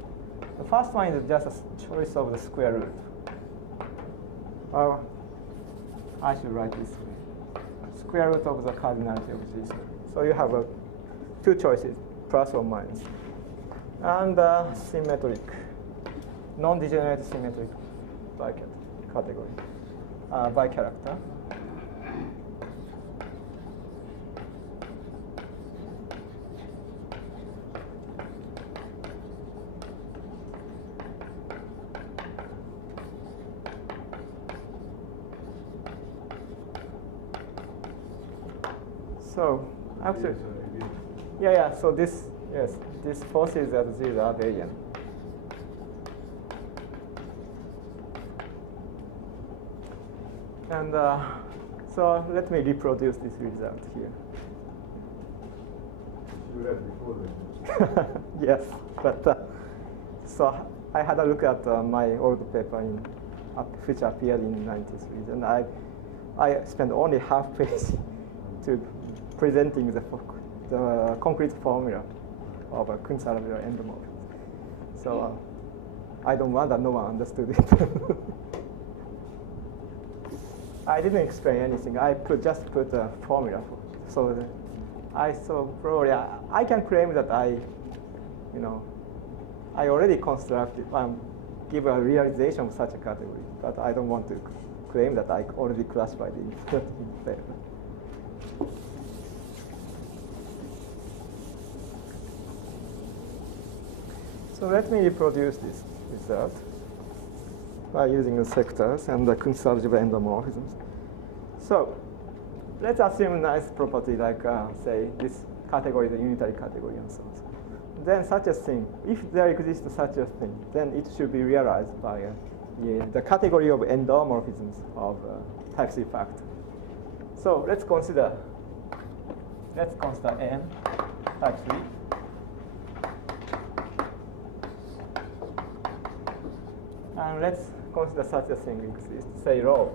the first one is just a choice of the square root. Or I should write this way: square root of the cardinality of G. So you have two choices, plus or minus, and symmetric, non-degenerate symmetric category. By character. So actually, yeah. So this forces that these are abelian. And so let me reproduce this result here. You read before this. Yes, but so I had a look at my old paper which appeared in '93, and I spent only half page to presenting the concrete formula of a Kuntz-Arabella endomorphism. So I don't wonder no one understood it. I didn't explain anything. I just put a formula for it. So probably I can claim that I already constructed, give a realization of such a category, but I don't want to claim that I already classified it in there. So let me reproduce this result by using the sectors and the Kuntz-Arabella endomorphisms. So let's assume a nice property like, say, this category is a unitary category and so on. Then such a thing, if there exists such a thing, then it should be realized by the category of endomorphisms of type 3 factor. So let's consider N type 3. And let's consider such a thing exists, say rho.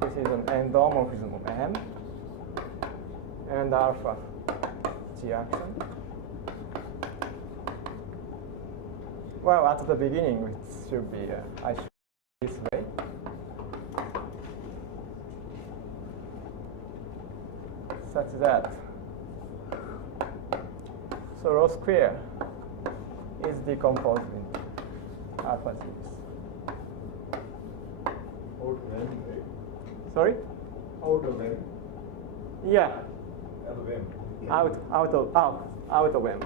This is an endomorphism of M and alpha G action. Well, at the beginning, it should be, I should this way. Such that, so rho square is decomposed in alpha G's. Out of M, right? Sorry? Out of M. Yeah. Out of M. Out of M.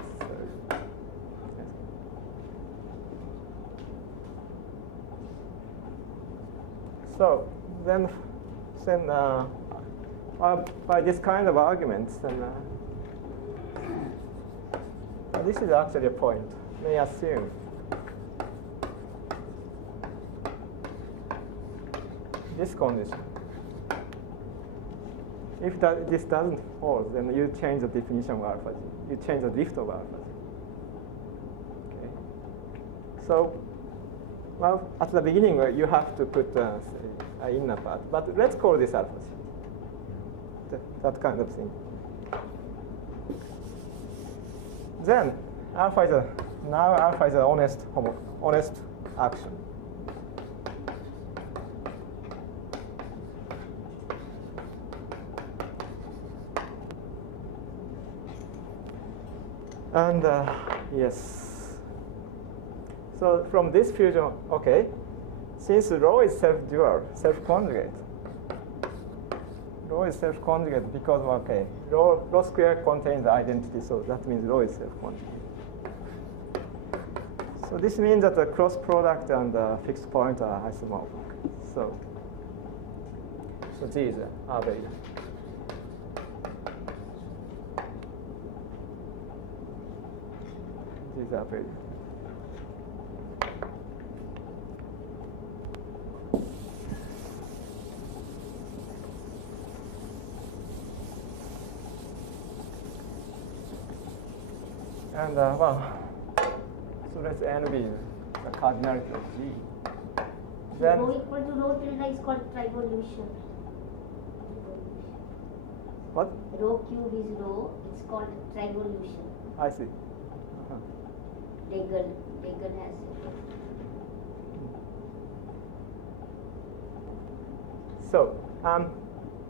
So then by this kind of arguments, then this is actually a point. May assume this condition. If this doesn't hold, then you change the definition of alpha G. You change the drift of alpha G. Okay. So, well, at the beginning, you have to put say, an inner part. But let's call this alpha G. That kind of thing. Then alpha is an honest action. And yes. So from this fusion, okay, since rho is self-dual, self-conjugate. Rho is self-conjugate because, okay, rho square contains the identity, so that means rho is self-conjugate. So this means that the cross product and the fixed point are isomorphic. So G is abelian. these are very. And well, so let's end with the cardinality of G. Then Rho equal to rho tilde is called trivolution. what? Rho cube is rho, it's called trivolution. I see. Degan has it. So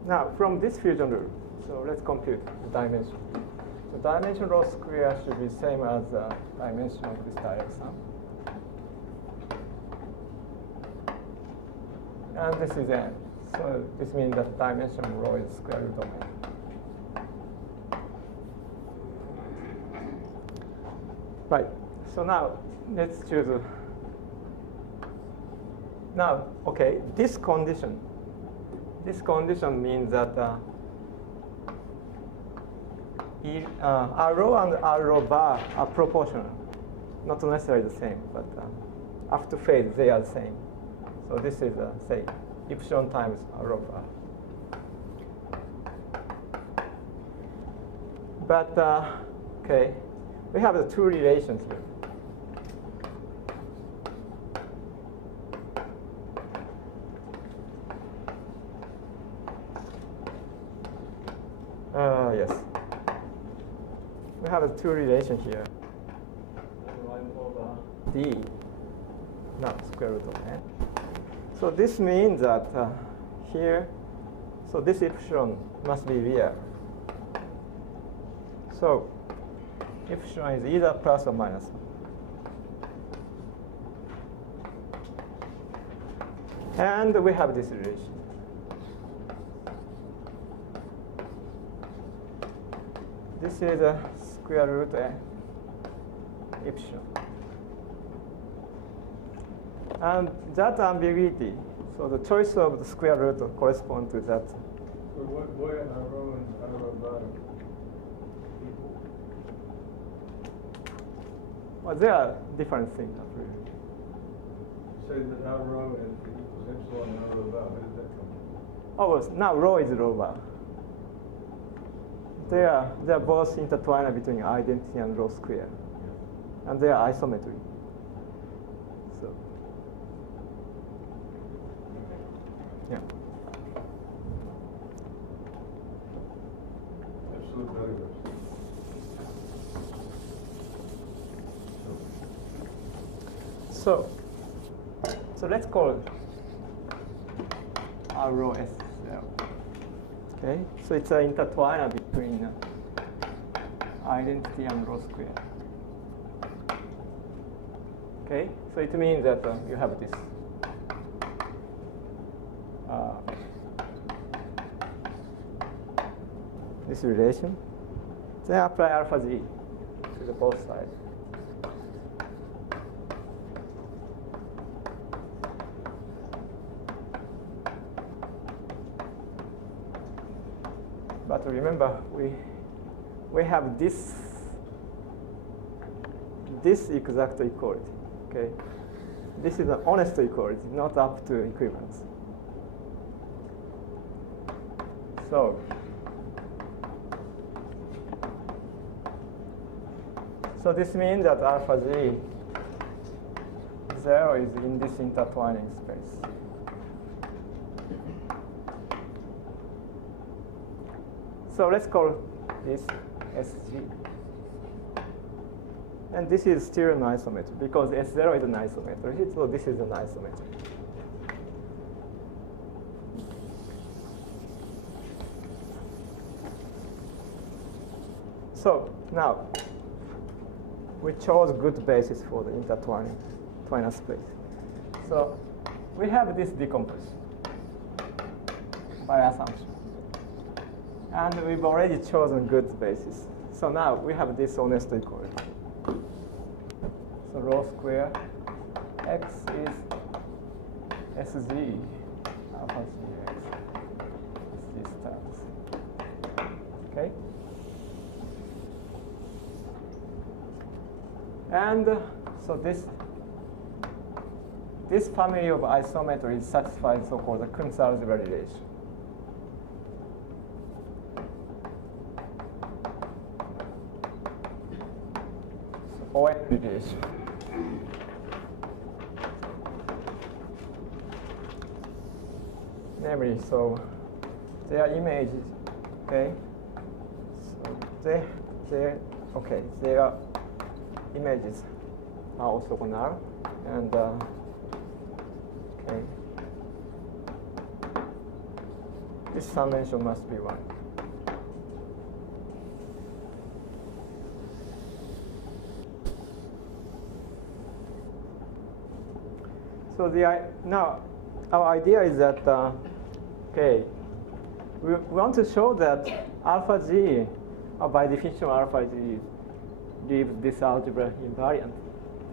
now from this fusion rule, so let's compute the dimension. The dimension rho square should be same as the dimension of this direct sum. And this is n. So this means that dimension of rho is square root of n. Right. So now let's choose. Now, okay, this condition means that R rho and R rho bar are proportional. Not necessarily the same, but after phase they are the same. So this is, say, epsilon times R rho bar. But, okay, we have the two relations here. Yes. We have a two relation here. D, not square root of n. So this means that here, so this epsilon must be real. So epsilon is either plus or minus 1. And we have this relation. This is a square root epsilon. And that ambiguity, so the choice of the square root corresponds to that. So why are rho and rho bar equal? Well, there are different things. You say that R rho equals epsilon and R rho bar. Where did that come from? Oh, well, now rho is rho bar. They are both intertwined between identity and rho square, and they are isometry. So, yeah. Absolute values. So let's call it R rho S zero. Okay, so it's an intertwiner between identity and rho square. Okay, so it means that you have this. This relation. Then apply alpha g to the both sides. But remember, we have this exact equality. Okay, this is an honest equality, not up to equivalence. So this means that alpha g 0 is in this intertwining space. So let's call this SG. And this is still an isometry because S0 is an isometry, so this is an isometry. So now we chose good basis for the intertwiner space. So we have this decomposition by assumption. And we've already chosen good basis. So now we have this honest equality. So rho square x is SG alpha gx. These terms. Okay? And so this family of isometries satisfies so-called the Kunz algebra relation. ON relation. Namely, so their images, okay. So their images are orthogonal, and okay, this summation must be 1. So now our idea is that okay, we want to show that alpha G, by definition alpha G, leaves this algebra invariant.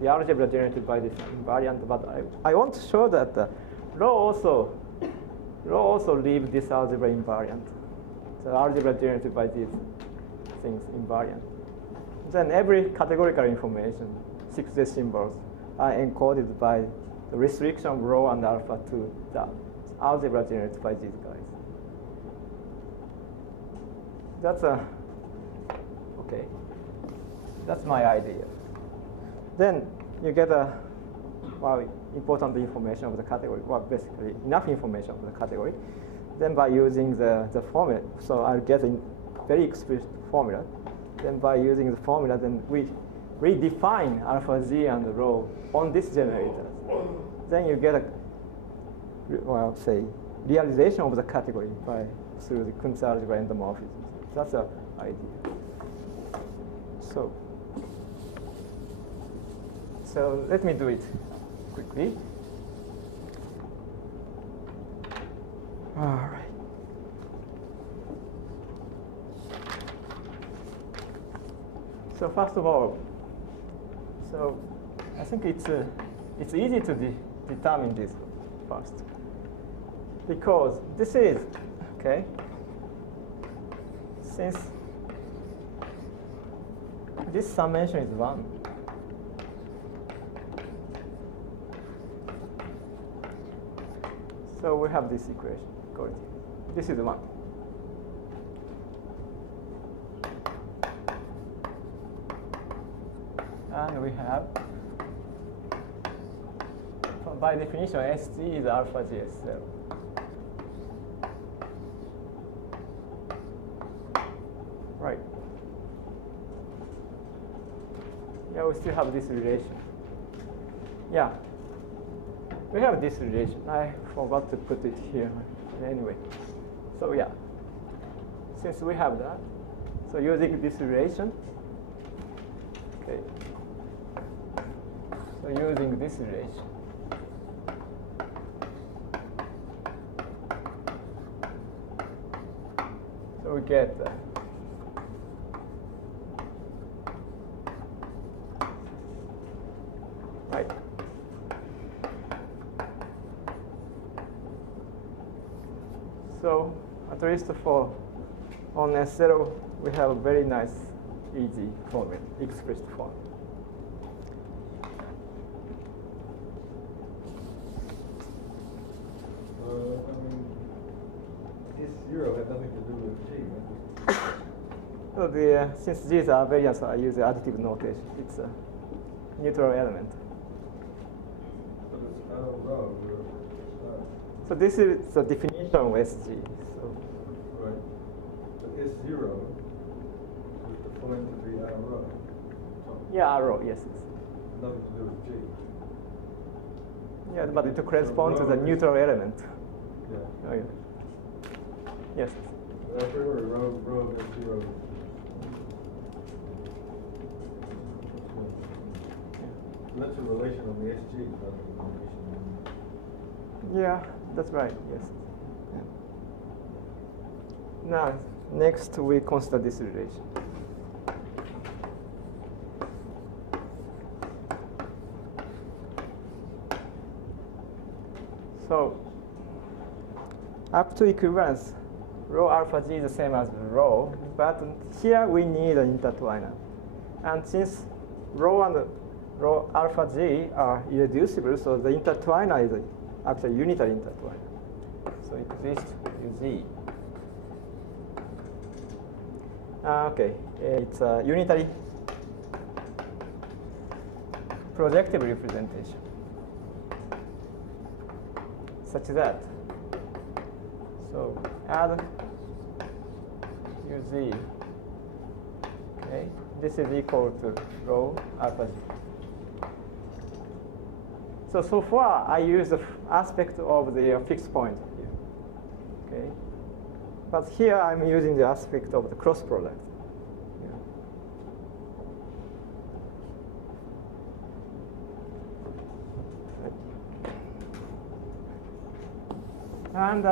The algebra generated by this invariant, but I want to show that rho also leaves this algebra invariant. The algebra generated by these things invariant. Then every categorical information, 6Z symbols, are encoded by the restriction of rho and alpha to the algebra generated by these guys. That's okay. That's my idea. Then you get important information of the category. Well, basically enough information of the category. Then by using the formula, so I'll get a very explicit formula. Then by using the formula, then we redefine alpha Z and rho on this generator. Then you get a realization of the category through the Kunz algebra endomorphism. That's the idea. So let me do it quickly. All right. So first of all, so I think it's easy to determine this first, because this is okay. Since this summation is 1, so we have this equation. This is 1. And we have, by definition, SG is alpha GSL. Right. Yeah, we still have this relation. Yeah. We have this relation. I forgot to put it here. Anyway. So yeah. Since we have that, so using this relation, okay. So using this relation, so we get right. So at least for on S0, we have a very nice, easy formula, expressed form. S0 had nothing to do with G, right? So since G is invariant, so I use the additive notation. It's a neutral element. But it's out of row. So this is the definition of SG. So Right. But S0 is defined to be out of row. So yeah, rho, yes. nothing to do with G. Yeah, but it corresponds to rho the is- neutral element. Yeah. Oh, yeah. Yes. Everywhere row of S0. That's a relation on the SG, not a relation. Yeah, that's right. Yes. Yeah. Now, next we consider this relation. So, up to equivalence, rho alpha G is the same as rho, but here we need an intertwiner. And since rho and rho alpha g are irreducible, so the intertwiner is actually unitary intertwiner. So it exists with z. Okay, it's a unitary projective representation, such that, so add uz, okay, this is equal to rho alpha g. So far I use the aspect of the fixed point here, okay, but here I'm using the aspect of the cross product. And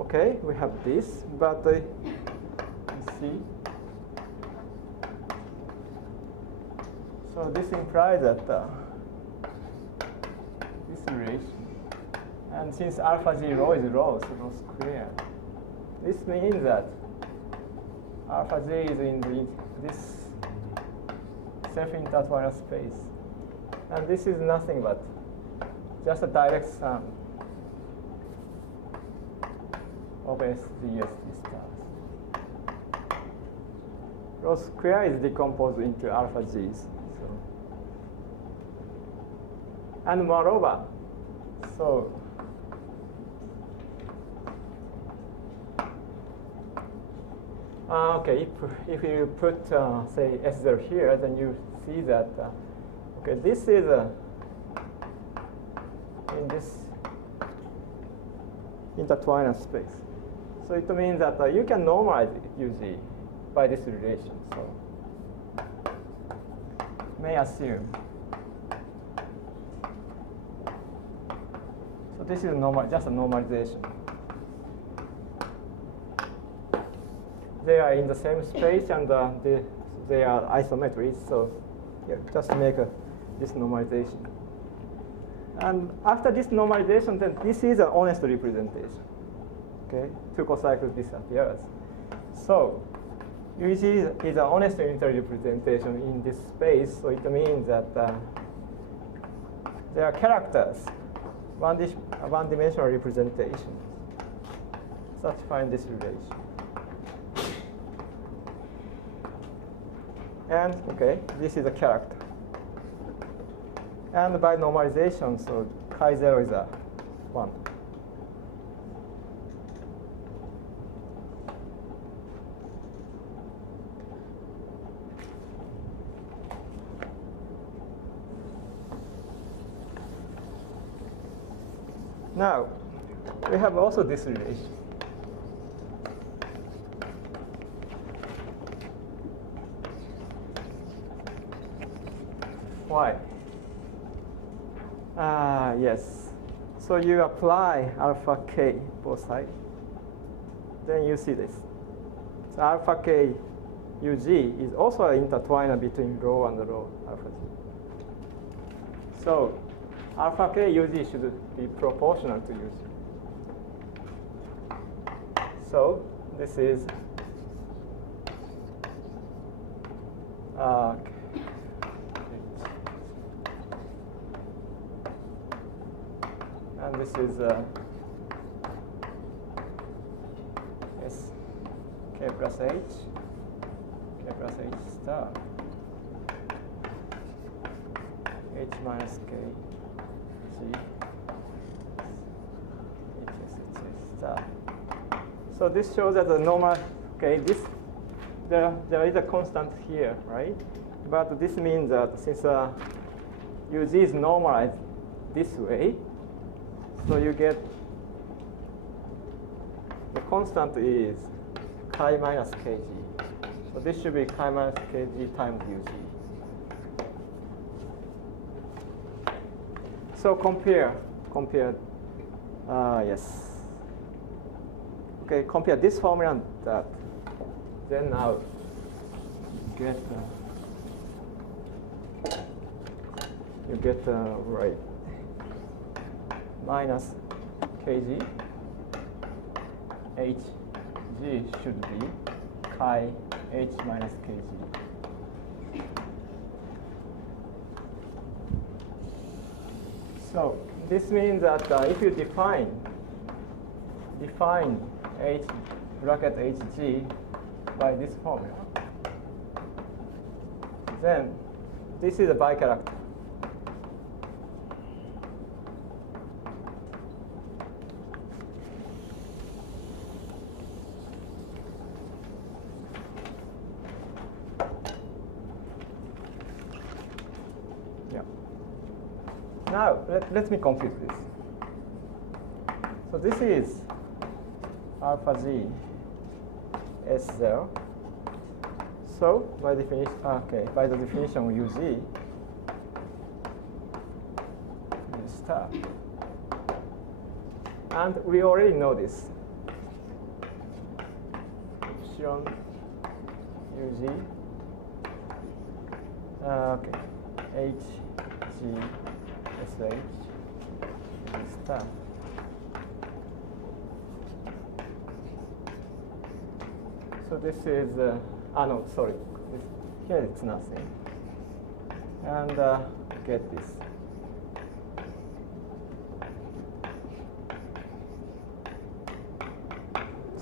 okay, we have this, but let's see. So this implies that this relation, and since alpha g rho is rho, so rho squared, this means that alpha g is in this self-intertwiner space, and this is nothing but just a direct sum of SDST stars. Rho square is decomposed into alpha g's. And moreover, so okay, if you put say S0 here, then you see that okay, this is in this intertwiner space. So it means that you can normalize UG by this relation. So may assume. So this is just a normalization. They are in the same space and they are isometries. So yeah, just make this normalization. And after this normalization, then this is an honest representation. Okay, 2 cocycles disappears. So UG is an honest unitary representation in this space. So it means that there are characters, one-dimensional representations, satisfying this relation. And okay, this is a character. And by normalization, so chi 0 is a 1. Now, we have also this relation. Why? Yes. So you apply alpha k both sides. Then you see this. So alpha k UG is also an intertwiner between rho and rho alpha g. So alpha k UG should be proportional to UG. So this is and this is S k plus h star h minus k g h star. So this shows that the normal, okay, there is a constant here, right? But this means that since UG is normalized this way, so you get the constant is chi minus kg. So this should be chi minus kg times UG. So compare, yes. Okay, compare this formula and that. Then now you get right. Minus kg, hg should be chi h minus kg. So this means that if you define H bracket Hg by this formula, then this is a bicharacter. Yeah. Now let me compute this. So this is alpha g S0. So by definition, by the definition of UG, U star. And we already know this. Epsilon UG. H G S H U star. So this is, no, sorry. Here it's nothing. And get this.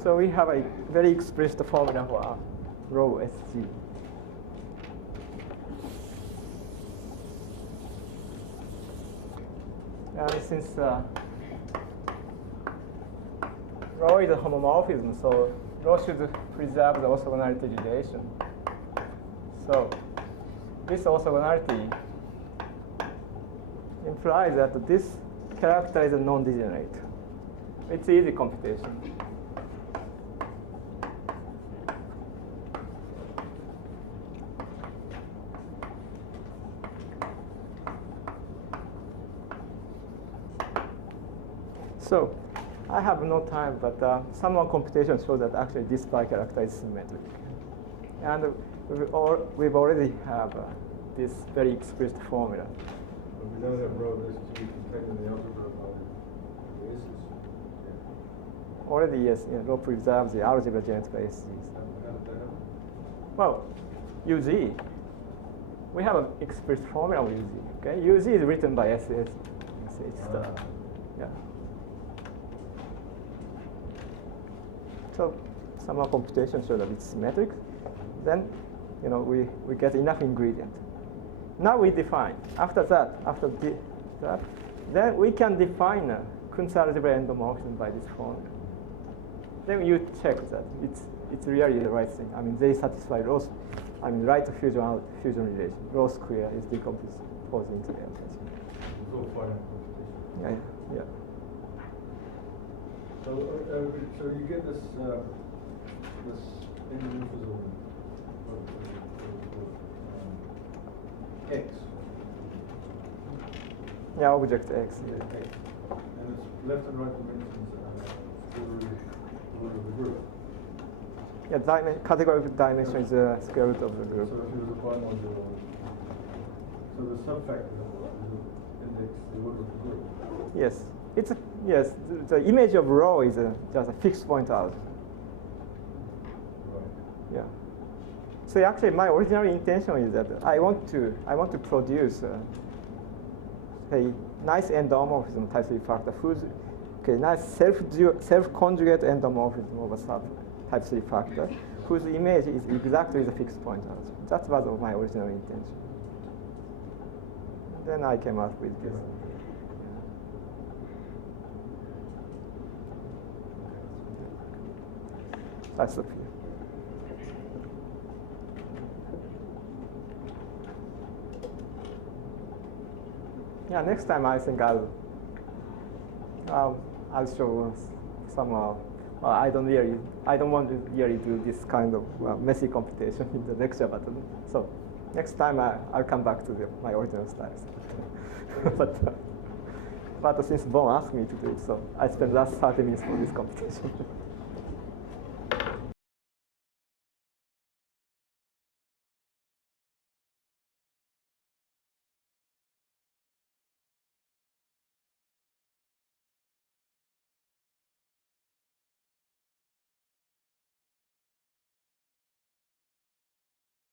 So we have a very expressed formula for rho SG. And since rho is a homomorphism, so rho should preserve the orthogonality relation. So this orthogonality implies that this character is a non-degenerate. It's easy computation. So I have no time, but some more computations show that actually this bicharacter is symmetric. And we've already have this very expressed formula. But we don't have rho SG contained in the algebra of the S's. Yeah. Already, yes, rho preserves the algebra generated by SGs. How did that happen? Well, UG, we have an expressed formula of UG. Okay, UG is written by SH star. Yeah. So some more computations show that it's symmetric. Then, we get enough ingredient. Now we define. After that, then we can define a Kunz algebra endomorphism by this formula. Then you check that it's really the right thing. I mean, they satisfy Rho's. I mean, right fusion relation. Rho square is decomposed into L. It's all finite computation. Yeah. So you get this endomorphism X. Yeah, object X. Yeah, X. And its left and right dimensions order of the group. Yeah, categorical dimension is the square root of the group. So if it was a bimodular, so the subfactor index the order of the group. Yes, the image of rho is just a fixed point out. Right. Yeah. So actually, my original intention is that I want to produce a nice endomorphism type 3 factor whose nice self-conjugate endomorphism of a sub type 3 factor whose image is exactly the fixed point out. That was my original intention. Then I came up with this. That's the view. Yeah, next time I think I'll show some. I don't want to really do this kind of messy computation in the lecture, but so next time I'll come back to my original styles. but since Bon asked me to do it, so I spent the last 30 minutes for this computation.